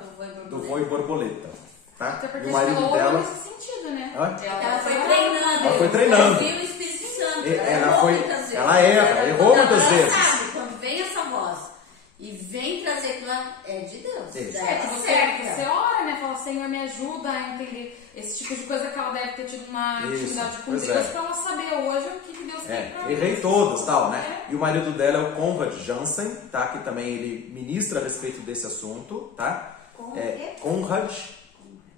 Do Voe Borboleta. Tá? Até porque o marido dela. nesse sentido, né? Ela foi treinando. Ela foi treinando. Ouviu o Espírito Santo. Ela errou muitas vezes. Sabe, quando vem essa voz e vem trazer que é de Deus. Você ora, né? Fala, Senhor, me ajuda a entender esse tipo de coisa que ela deve ter tido uma intimidade com Deus, pra ela saber hoje o que Deus tem pra ela. Errei todos, tal, né? E o marido dela é o Conrad Jansen, tá? Que também ele ministra a respeito desse assunto, tá? Conrad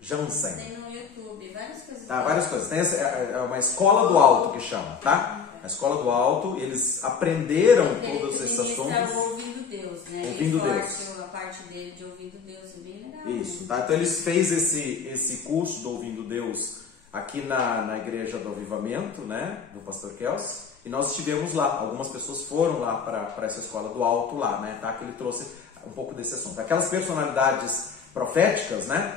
Jansen. Tem no YouTube, várias coisas. Tá, várias coisas. Tem uma escola do alto que chama, tá? A escola do alto, eles aprenderam todos esses assuntos. Ouvindo Deus, né? Ouvindo Deus. A parte dele de ouvindo Deus é bem legal. Isso, tá? Então eles fez esse curso do Ouvindo Deus aqui na Igreja do Avivamento, né? Do pastor Kels. E nós estivemos lá. Algumas pessoas foram lá para essa escola do alto lá, né? Tá? Que ele trouxe um pouco desse assunto. Aquelas personalidades proféticas, né?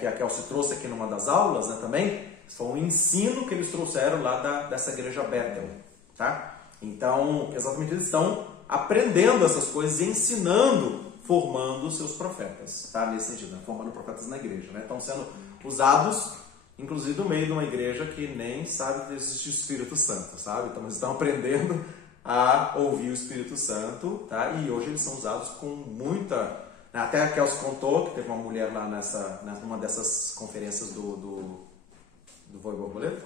Que a Kelsey trouxe aqui numa das aulas, né? Também. Foi um ensino que eles trouxeram lá dessa igreja Bethel, tá? Então, exatamente, eles estão aprendendo essas coisas e ensinando, formando seus profetas, tá? Nesse sentido, né? Formando profetas na igreja, né? Estão sendo usados, inclusive no meio de uma igreja que nem sabe que existe o Espírito Santo, sabe? Então, eles estão aprendendo a ouvir o Espírito Santo, tá? E hoje eles são usados com muita Até a Kelsey contou que teve uma mulher lá numa dessas conferências do Voe Borboleta?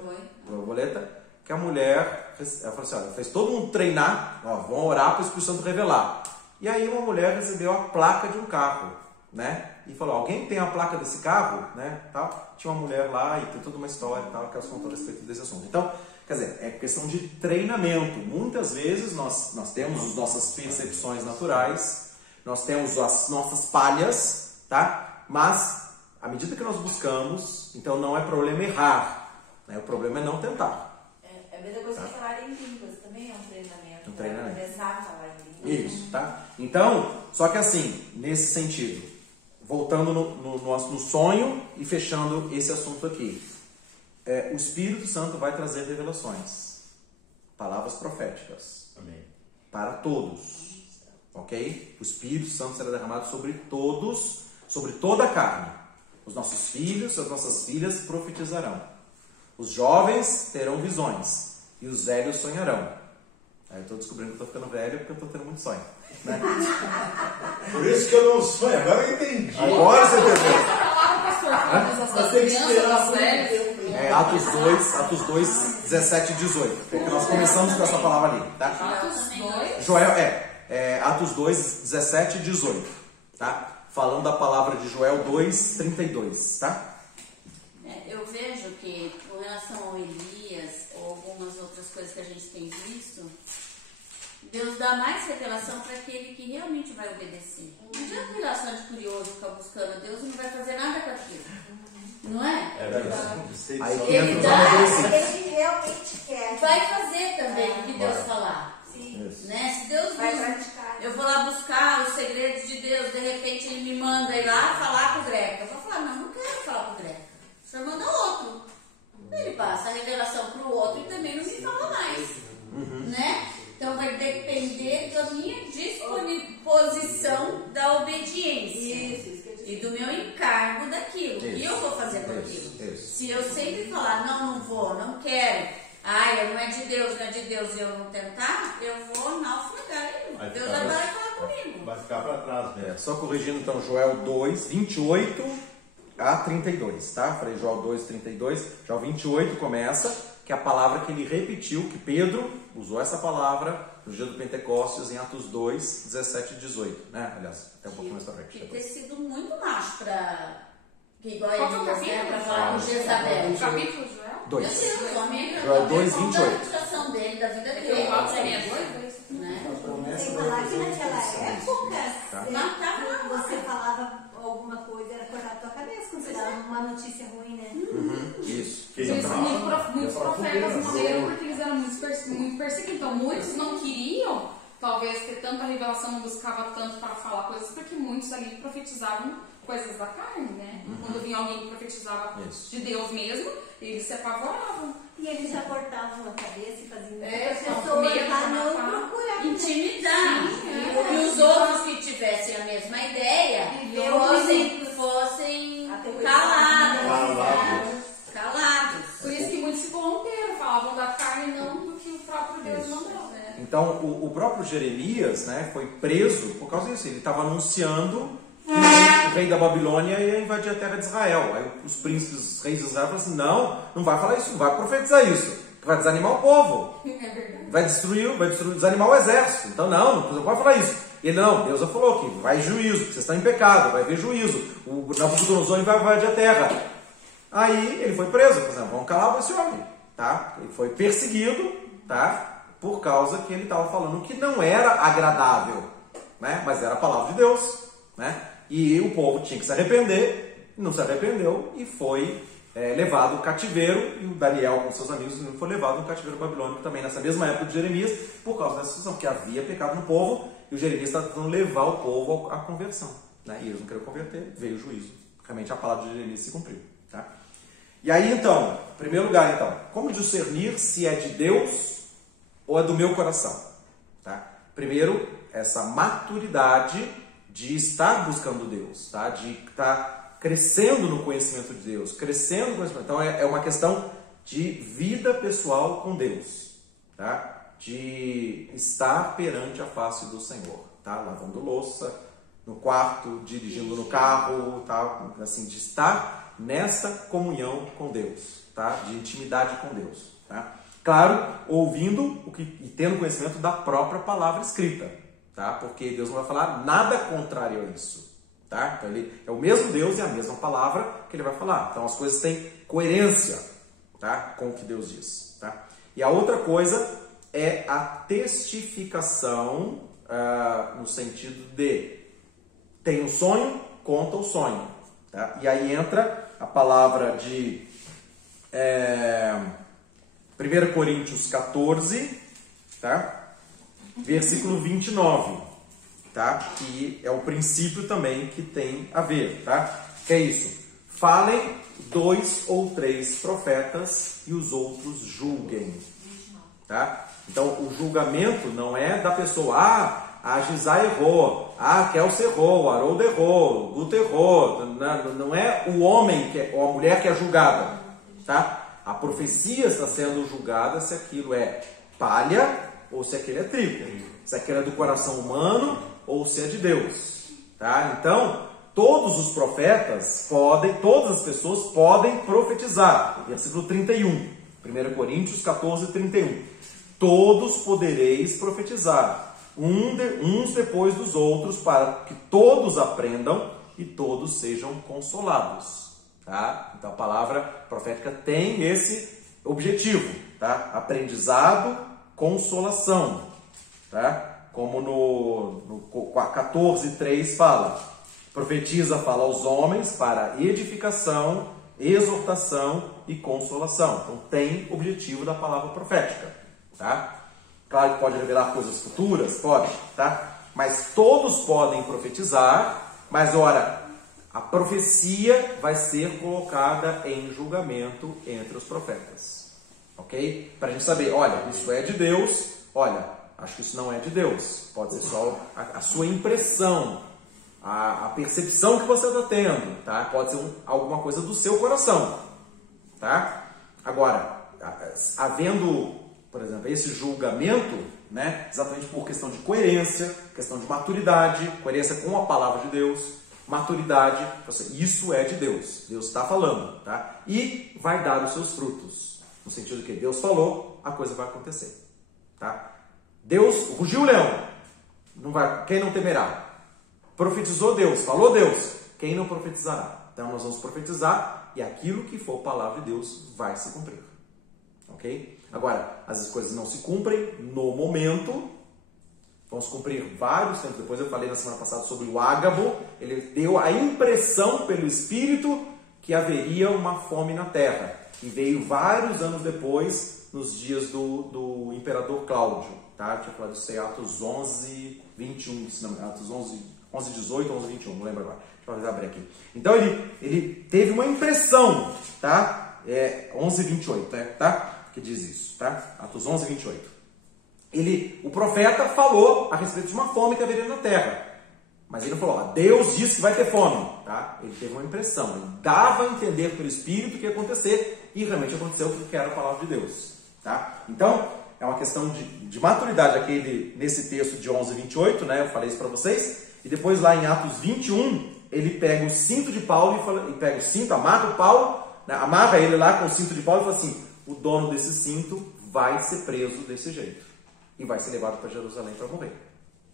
Do Borboleta, que a mulher, ela falou assim, olha, fez todo mundo treinar, ó, vão orar para o Espírito Santo revelar. E aí uma mulher recebeu a placa de um carro, né? E falou, alguém tem a placa desse carro? Né? Tal. Tinha uma mulher lá e tem toda uma história e tal, que elas contou a respeito desse assunto. Então, quer dizer, é questão de treinamento. Muitas vezes nós temos as nossas percepções naturais, nós temos as nossas falhas, tá? Mas, à medida que nós buscamos, então não é problema errar, né? O problema é não tentar. É a mesma coisa que falar em línguas, também é um treinamento. Um treinamento. Começar a falar em línguas. Isso, tá? Então, só que assim, nesse sentido, voltando no sonho e fechando esse assunto aqui, o Espírito Santo vai trazer revelações, palavras proféticas. Amém. Para todos. Ok? O Espírito Santo será derramado sobre todos, sobre toda a carne. Os nossos filhos, as nossas filhas profetizarão. Os jovens terão visões e os velhos sonharão. Aí eu estou descobrindo que eu estou ficando velho porque eu estou tendo muito sonho. Né? Por isso que eu não sonho, agora eu entendi. Agora você entendeu. Das crianças, das velhas. Atos 2, 17 e 18. Porque nós começamos com essa palavra ali. Tá? Atos 2. Joel, Atos 2, 17 e 18. Tá? Falando da palavra de Joel 2, 32. Tá? Eu vejo que, com relação ao Elias, ou algumas outras coisas que a gente tem visto, Deus dá mais revelação para aquele que realmente vai obedecer. Não adianta ir lá só de curioso, ficar buscando a Deus e não vai fazer nada com aquilo. Não é? É verdade. Ele dá, Ele realmente quer. vai fazer também o que Deus falar. Sim. Né? Se Deus Vai diz, praticar. eu vou lá buscar os segredos de Deus, de repente Ele me manda ir lá falar com o Greca. Eu vou falar, não quero falar com o Greca. O senhor manda outro. Ele passa a revelação para o outro e também não me fala mais. Né? Então vai depender da minha disposição da obediência. Isso E do meu encargo daquilo. Que eu vou fazer com aquilo. Se eu sempre falar, não vou, não quero, não é de Deus, e eu não tentar, eu vou naufragar. Deus vai falar comigo. Vai ficar para trás mesmo. Só corrigindo então Joel 2, 28 a 32, tá? Falei Joel 2, 32. Joel 28 começa, que é a palavra que ele repetiu, que Pedro usou essa palavra no dia do Pentecostes em Atos 2, 17 e 18, né? Aliás, até um pouquinho mais pra frente. Que ter sido muito macho para... Igual Qual que é o Elias, capítulo? para falar com Jezabel. O capítulo, Joel? 2. Meu Deus, homem, Joel 2, 28. da reputação dele, da vida dele. Tem Atos também é 2? Né? A promessa Sem vai falar que acontecer. naquela época, Tá. sempre que você falava alguma coisa, era cortar a tua cabeça quando você dava uma notícia ruim, né? Isso. Por isso, muitos profetas morreram porque eles eram muito perseguidos. Então, muitos não queriam, talvez, ter tanta revelação, não buscava tanto para falar coisas, porque muitos ali profetizavam coisas da carne, né? Quando vinha alguém que profetizava de Deus mesmo, eles se apavoravam. E eles já cortavam a cabeça e faziam É, as com pessoas medo, para não matar. procurar. Intimidar. E os outros que tivessem a mesma ideia fossem calados. Por isso que muitos se corromperam, falavam da carne não do que o próprio Deus mandou, né? Então, o próprio Jeremias, né, foi preso por causa disso. Ele estava anunciando que o rei da Babilônia ia invadir a terra de Israel. Aí os príncipes, os reis de Israel falaram assim, não vai falar isso, não vai profetizar isso. Vai desanimar o povo. É verdade. Vai desanimar o exército. Então não pode falar isso. E ele, não, Deus já falou que vai juízo, vocês estão em pecado, vai haver juízo. O Nabucodonosor vai invadir a terra. Aí ele foi preso, vamos calar esse homem. Tá? Ele foi perseguido, tá? Por causa que ele estava falando que não era agradável, né? Mas era a palavra de Deus, né? E o povo tinha que se arrepender, não se arrependeu e foi levado ao cativeiro, e o Daniel com seus amigos foi levado ao cativeiro babilônico também nessa mesma época de Jeremias, por causa dessa situação, porque havia pecado no povo e o Jeremias está tentando levar o povo à conversão, né? E eles não queriam converter, veio o juízo. Realmente a palavra de Jeremias se cumpriu, tá? E aí então, em primeiro lugar então, como discernir se é de Deus ou é do meu coração? Tá? Primeiro, essa maturidade de estar buscando Deus, tá? De estar crescendo no conhecimento de Deus, crescendo no conhecimento. Então é uma questão de vida pessoal com Deus, tá? De estar perante a face do Senhor, tá? Lavando louça, no quarto, dirigindo no carro, tá? Assim, de estar nesta comunhão com Deus, tá? De intimidade com Deus, tá? Claro, ouvindo e tendo conhecimento da própria palavra escrita, tá? Porque Deus não vai falar nada contrário a isso, tá? Então ele é o mesmo Deus e a mesma palavra que ele vai falar. Então as coisas têm coerência, tá? Com o que Deus diz, tá? E a outra coisa é a testificação, no sentido de tem um sonho, conta o sonho, tá? E aí entra a palavra de 1 Coríntios 14, tá? Versículo 29, tá? Que é o princípio também que tem a ver, tá? Que é isso: falem 2 ou 3 profetas e os outros julguem, tá? Então o julgamento não é da pessoa, a Gisá errou, a Kelsey errou, a Haroldo errou, o Guto errou, não é o homem ou a mulher que é julgada, tá? A profecia está sendo julgada se aquilo é palha ou se aquilo é trigo, se aquilo é do coração humano ou se é de Deus, tá? Então, todos os profetas todas as pessoas podem profetizar. Versículo 31, 1 Coríntios 14, 31. Todos podereis profetizar, uns depois dos outros, para que todos aprendam e todos sejam consolados. Tá? Então a palavra profética tem esse objetivo, tá? Aprendizado, consolação, tá? Como no 14:3 fala, profetiza, fala aos homens para edificação, exortação e consolação. Então tem objetivo da palavra profética, tá? Claro que pode revelar coisas futuras, pode, tá? Mas todos podem profetizar, mas ora, a profecia vai ser colocada em julgamento entre os profetas, ok? Para a gente saber, olha, isso é de Deus, olha, acho que isso não é de Deus. Pode ser só a sua impressão, a percepção que você está tendo, tá? Pode ser alguma coisa do seu coração, tá? Agora, havendo, por exemplo, esse julgamento, né? Exatamente por questão de coerência, questão de maturidade, coerência com a palavra de Deus, maturidade, isso é de Deus. Deus está falando, tá? E vai dar os seus frutos. No sentido que Deus falou, a coisa vai acontecer, tá? Deus, rugiu o leão, quem não temerá? Profetizou Deus, falou Deus, quem não profetizará? Então nós vamos profetizar e aquilo que for palavra de Deus vai se cumprir, ok? Agora, as coisas não se cumprem no momento, vão se cumprir vários tempos depois. Eu falei na semana passada sobre o Ágabo, ele deu a impressão pelo Espírito que haveria uma fome na terra, e veio vários anos depois, nos dias do imperador Cláudio, tá? Tinha falado isso em Atos 11, 21, Atos 11, 18, 11, 21, não lembro agora. Deixa eu abrir aqui. Então ele teve uma impressão, tá? 11, 28, tá? Que diz isso, tá? Atos 11, 28. O profeta falou a respeito de uma fome que haveria na terra. Mas ele não falou, Deus disse que vai ter fome, tá? Ele teve uma impressão, ele dava a entender pelo Espírito o que ia acontecer, e realmente aconteceu porque era a palavra de Deus, tá? Então, é uma questão de maturidade nesse texto de 11, 28, né? Eu falei isso para vocês. E depois lá em Atos 21, ele pega o cinto de Paulo e pega o cinto, amarra o Paulo, né? Amarra ele lá com o cinto de Paulo e fala assim, o dono desse cinto vai ser preso desse jeito e vai ser levado para Jerusalém para morrer,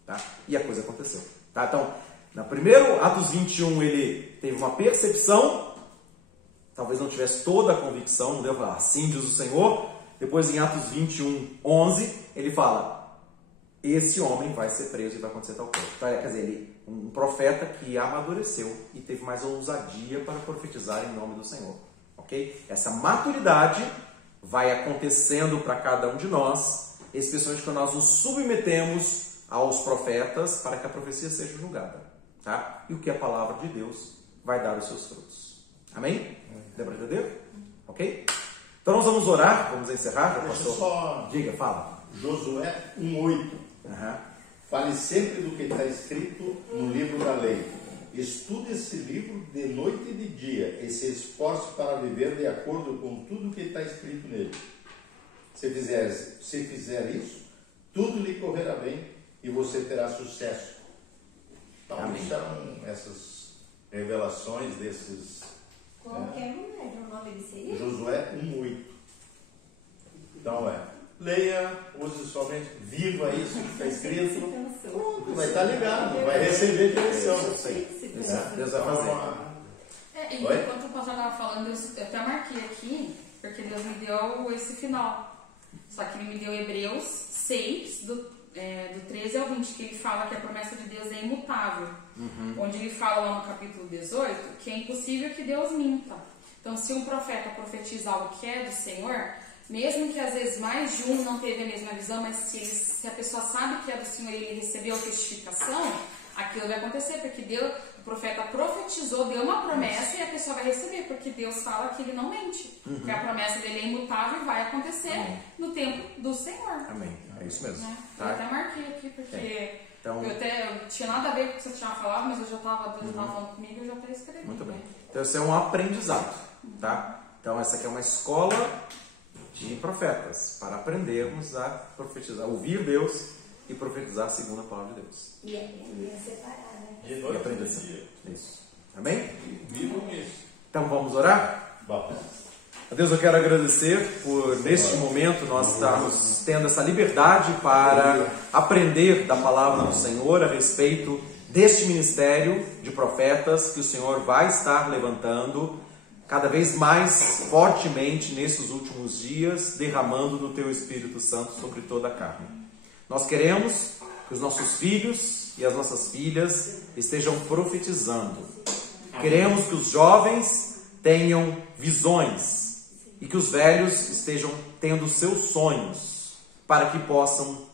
tá? E a coisa aconteceu, tá? Então, no primeiro Atos 21 ele teve uma percepção, talvez não tivesse toda a convicção, não deu falar, assim diz o Senhor. Depois em Atos 21, 11, ele fala, esse homem vai ser preso e vai acontecer tal coisa. Então, quer dizer, um profeta que amadureceu e teve mais ousadia para profetizar em nome do Senhor, ok? Essa maturidade vai acontecendo para cada um de nós, especialmente quando nós nos submetemos aos profetas para que a profecia seja julgada, tá? E o que a palavra de Deus vai dar os seus frutos. Amém? Deu para entender? Ok? Então nós vamos orar, vamos encerrar. Deixa só... Diga, fala. Josué 1:8. Fale sempre do que está escrito no livro da lei. Estude esse livro de noite e de dia e se esforce para viver de acordo com tudo que está escrito nele. Se fizer isso, tudo lhe correrá bem e você terá sucesso. Então, isso é essas revelações desses... Qualquer um, o nome desse aí? Josué 1:8. Então leia, use somente, viva isso que está escrito. Vai estar ligado, vai receber direção. Deus vai fazer. Enquanto o pastor estava falando, eu até marquei aqui, porque Deus me deu esse final. Só que ele me deu Hebreus 6, do 13 ao 20, que ele fala que a promessa de Deus é imutável. Onde ele fala lá no capítulo 18 que é impossível que Deus minta. Então, se um profeta profetiza algo que é do Senhor, mesmo que às vezes mais de um não teve a mesma visão, mas se a pessoa sabe que é do Senhor e ele recebeu a testificação, aquilo vai acontecer, porque o profeta profetizou, deu uma promessa e a pessoa vai receber, porque Deus fala que ele não mente. Porque a promessa dele é imutável e vai acontecer no tempo do Senhor. Amém. É isso mesmo. Né? Tá? Eu até marquei aqui, porque então, eu tinha nada a ver com o que você tinha falado, mas eu já estava falando comigo e eu já até escrevi. Muito bem. Né? Então, isso é um aprendizado. Tá? Então, essa aqui é uma escola de profetas, para aprendermos a profetizar, ouvir Deus e profetizar segundo a palavra de Deus. E separar, né? E aprender assim. Isso. Amém? Vivam isso. Então vamos orar? Vamos. A Deus, eu quero agradecer por, neste momento, nós estarmos tendo essa liberdade para aprender da palavra do Senhor a respeito deste ministério de profetas que o Senhor vai estar levantando cada vez mais fortemente nesses últimos dias, derramando do Teu Espírito Santo sobre toda a carne. Nós queremos que os nossos filhos e as nossas filhas estejam profetizando. Queremos que os jovens tenham visões e que os velhos estejam tendo seus sonhos, para que possam,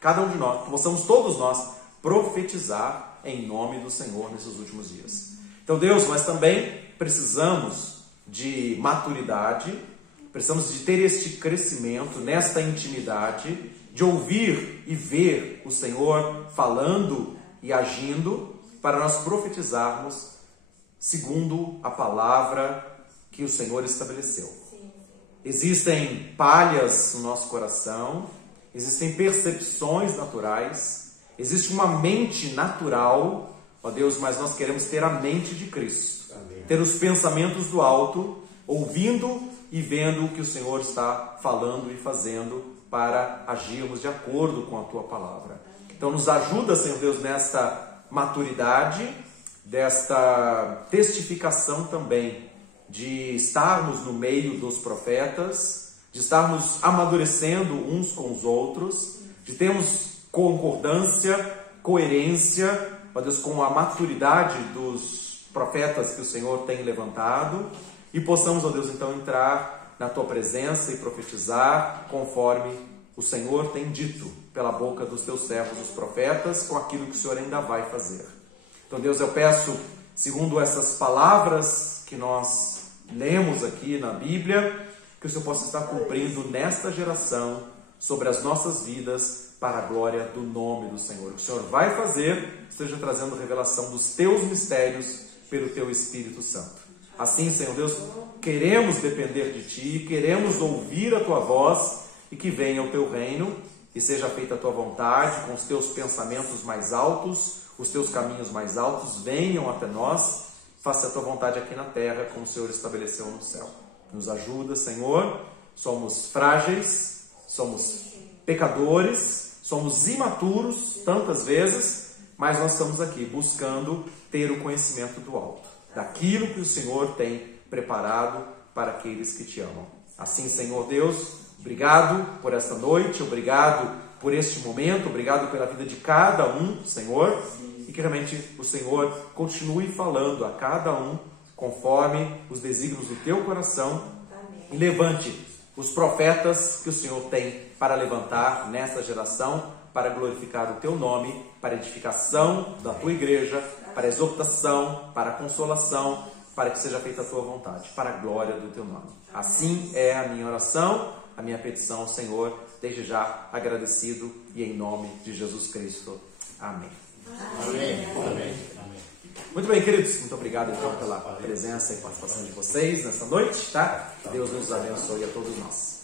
cada um de nós, possamos todos nós profetizar em nome do Senhor nesses últimos dias. Então, Deus, nós também precisamos de maturidade, precisamos de ter este crescimento nesta intimidade, de ouvir e ver o Senhor falando e agindo, para nós profetizarmos segundo a palavra que o Senhor estabeleceu. Existem palhas no nosso coração, existem percepções naturais, existe uma mente natural, ó Deus, mas nós queremos ter a mente de Cristo. Ter os pensamentos do alto, ouvindo e vendo o que o Senhor está falando e fazendo para agirmos de acordo com a Tua palavra. Então nos ajuda, Senhor Deus, nesta maturidade, desta testificação também, de estarmos no meio dos profetas, de estarmos amadurecendo uns com os outros, de termos concordância, coerência, ó Deus, com a maturidade dos profetas que o Senhor tem levantado, e possamos, ó Deus, então entrar na Tua presença e profetizar conforme o Senhor tem dito pela boca dos Teus servos, os profetas, com aquilo que o Senhor ainda vai fazer. Então, Deus, eu peço, segundo essas palavras que nós lemos aqui na Bíblia, que o Senhor possa estar cumprindo nesta geração sobre as nossas vidas, para a glória do nome do Senhor. O que o Senhor vai fazer, esteja trazendo revelação dos Teus mistérios pelo Teu Espírito Santo. Assim, Senhor Deus, queremos depender de Ti, queremos ouvir a Tua voz, e que venha o Teu reino e seja feita a Tua vontade, com os Teus pensamentos mais altos, os Teus caminhos mais altos, venham até nós, faça a Tua vontade aqui na terra, como o Senhor estabeleceu no céu. Nos ajuda, Senhor, somos frágeis, somos pecadores, somos imaturos tantas vezes, mas nós estamos aqui buscando ter o conhecimento do alto, daquilo que o Senhor tem preparado para aqueles que Te amam. Assim, Senhor Deus, obrigado por esta noite, obrigado por este momento, obrigado pela vida de cada um, Senhor, e que realmente o Senhor continue falando a cada um conforme os desígnios do Teu coração. E levante os profetas que o Senhor tem para levantar nessa geração, para glorificar o Teu nome, para a edificação da Tua igreja, para a exortação, para a consolação, para que seja feita a Tua vontade, para a glória do Teu nome. Assim é a minha oração, a minha petição ao Senhor, desde já agradecido e em nome de Jesus Cristo. Amém. Amém. Amém. Muito bem, queridos, muito obrigado então pela presença e participação de vocês nessa noite, tá? Deus nos abençoe a todos nós.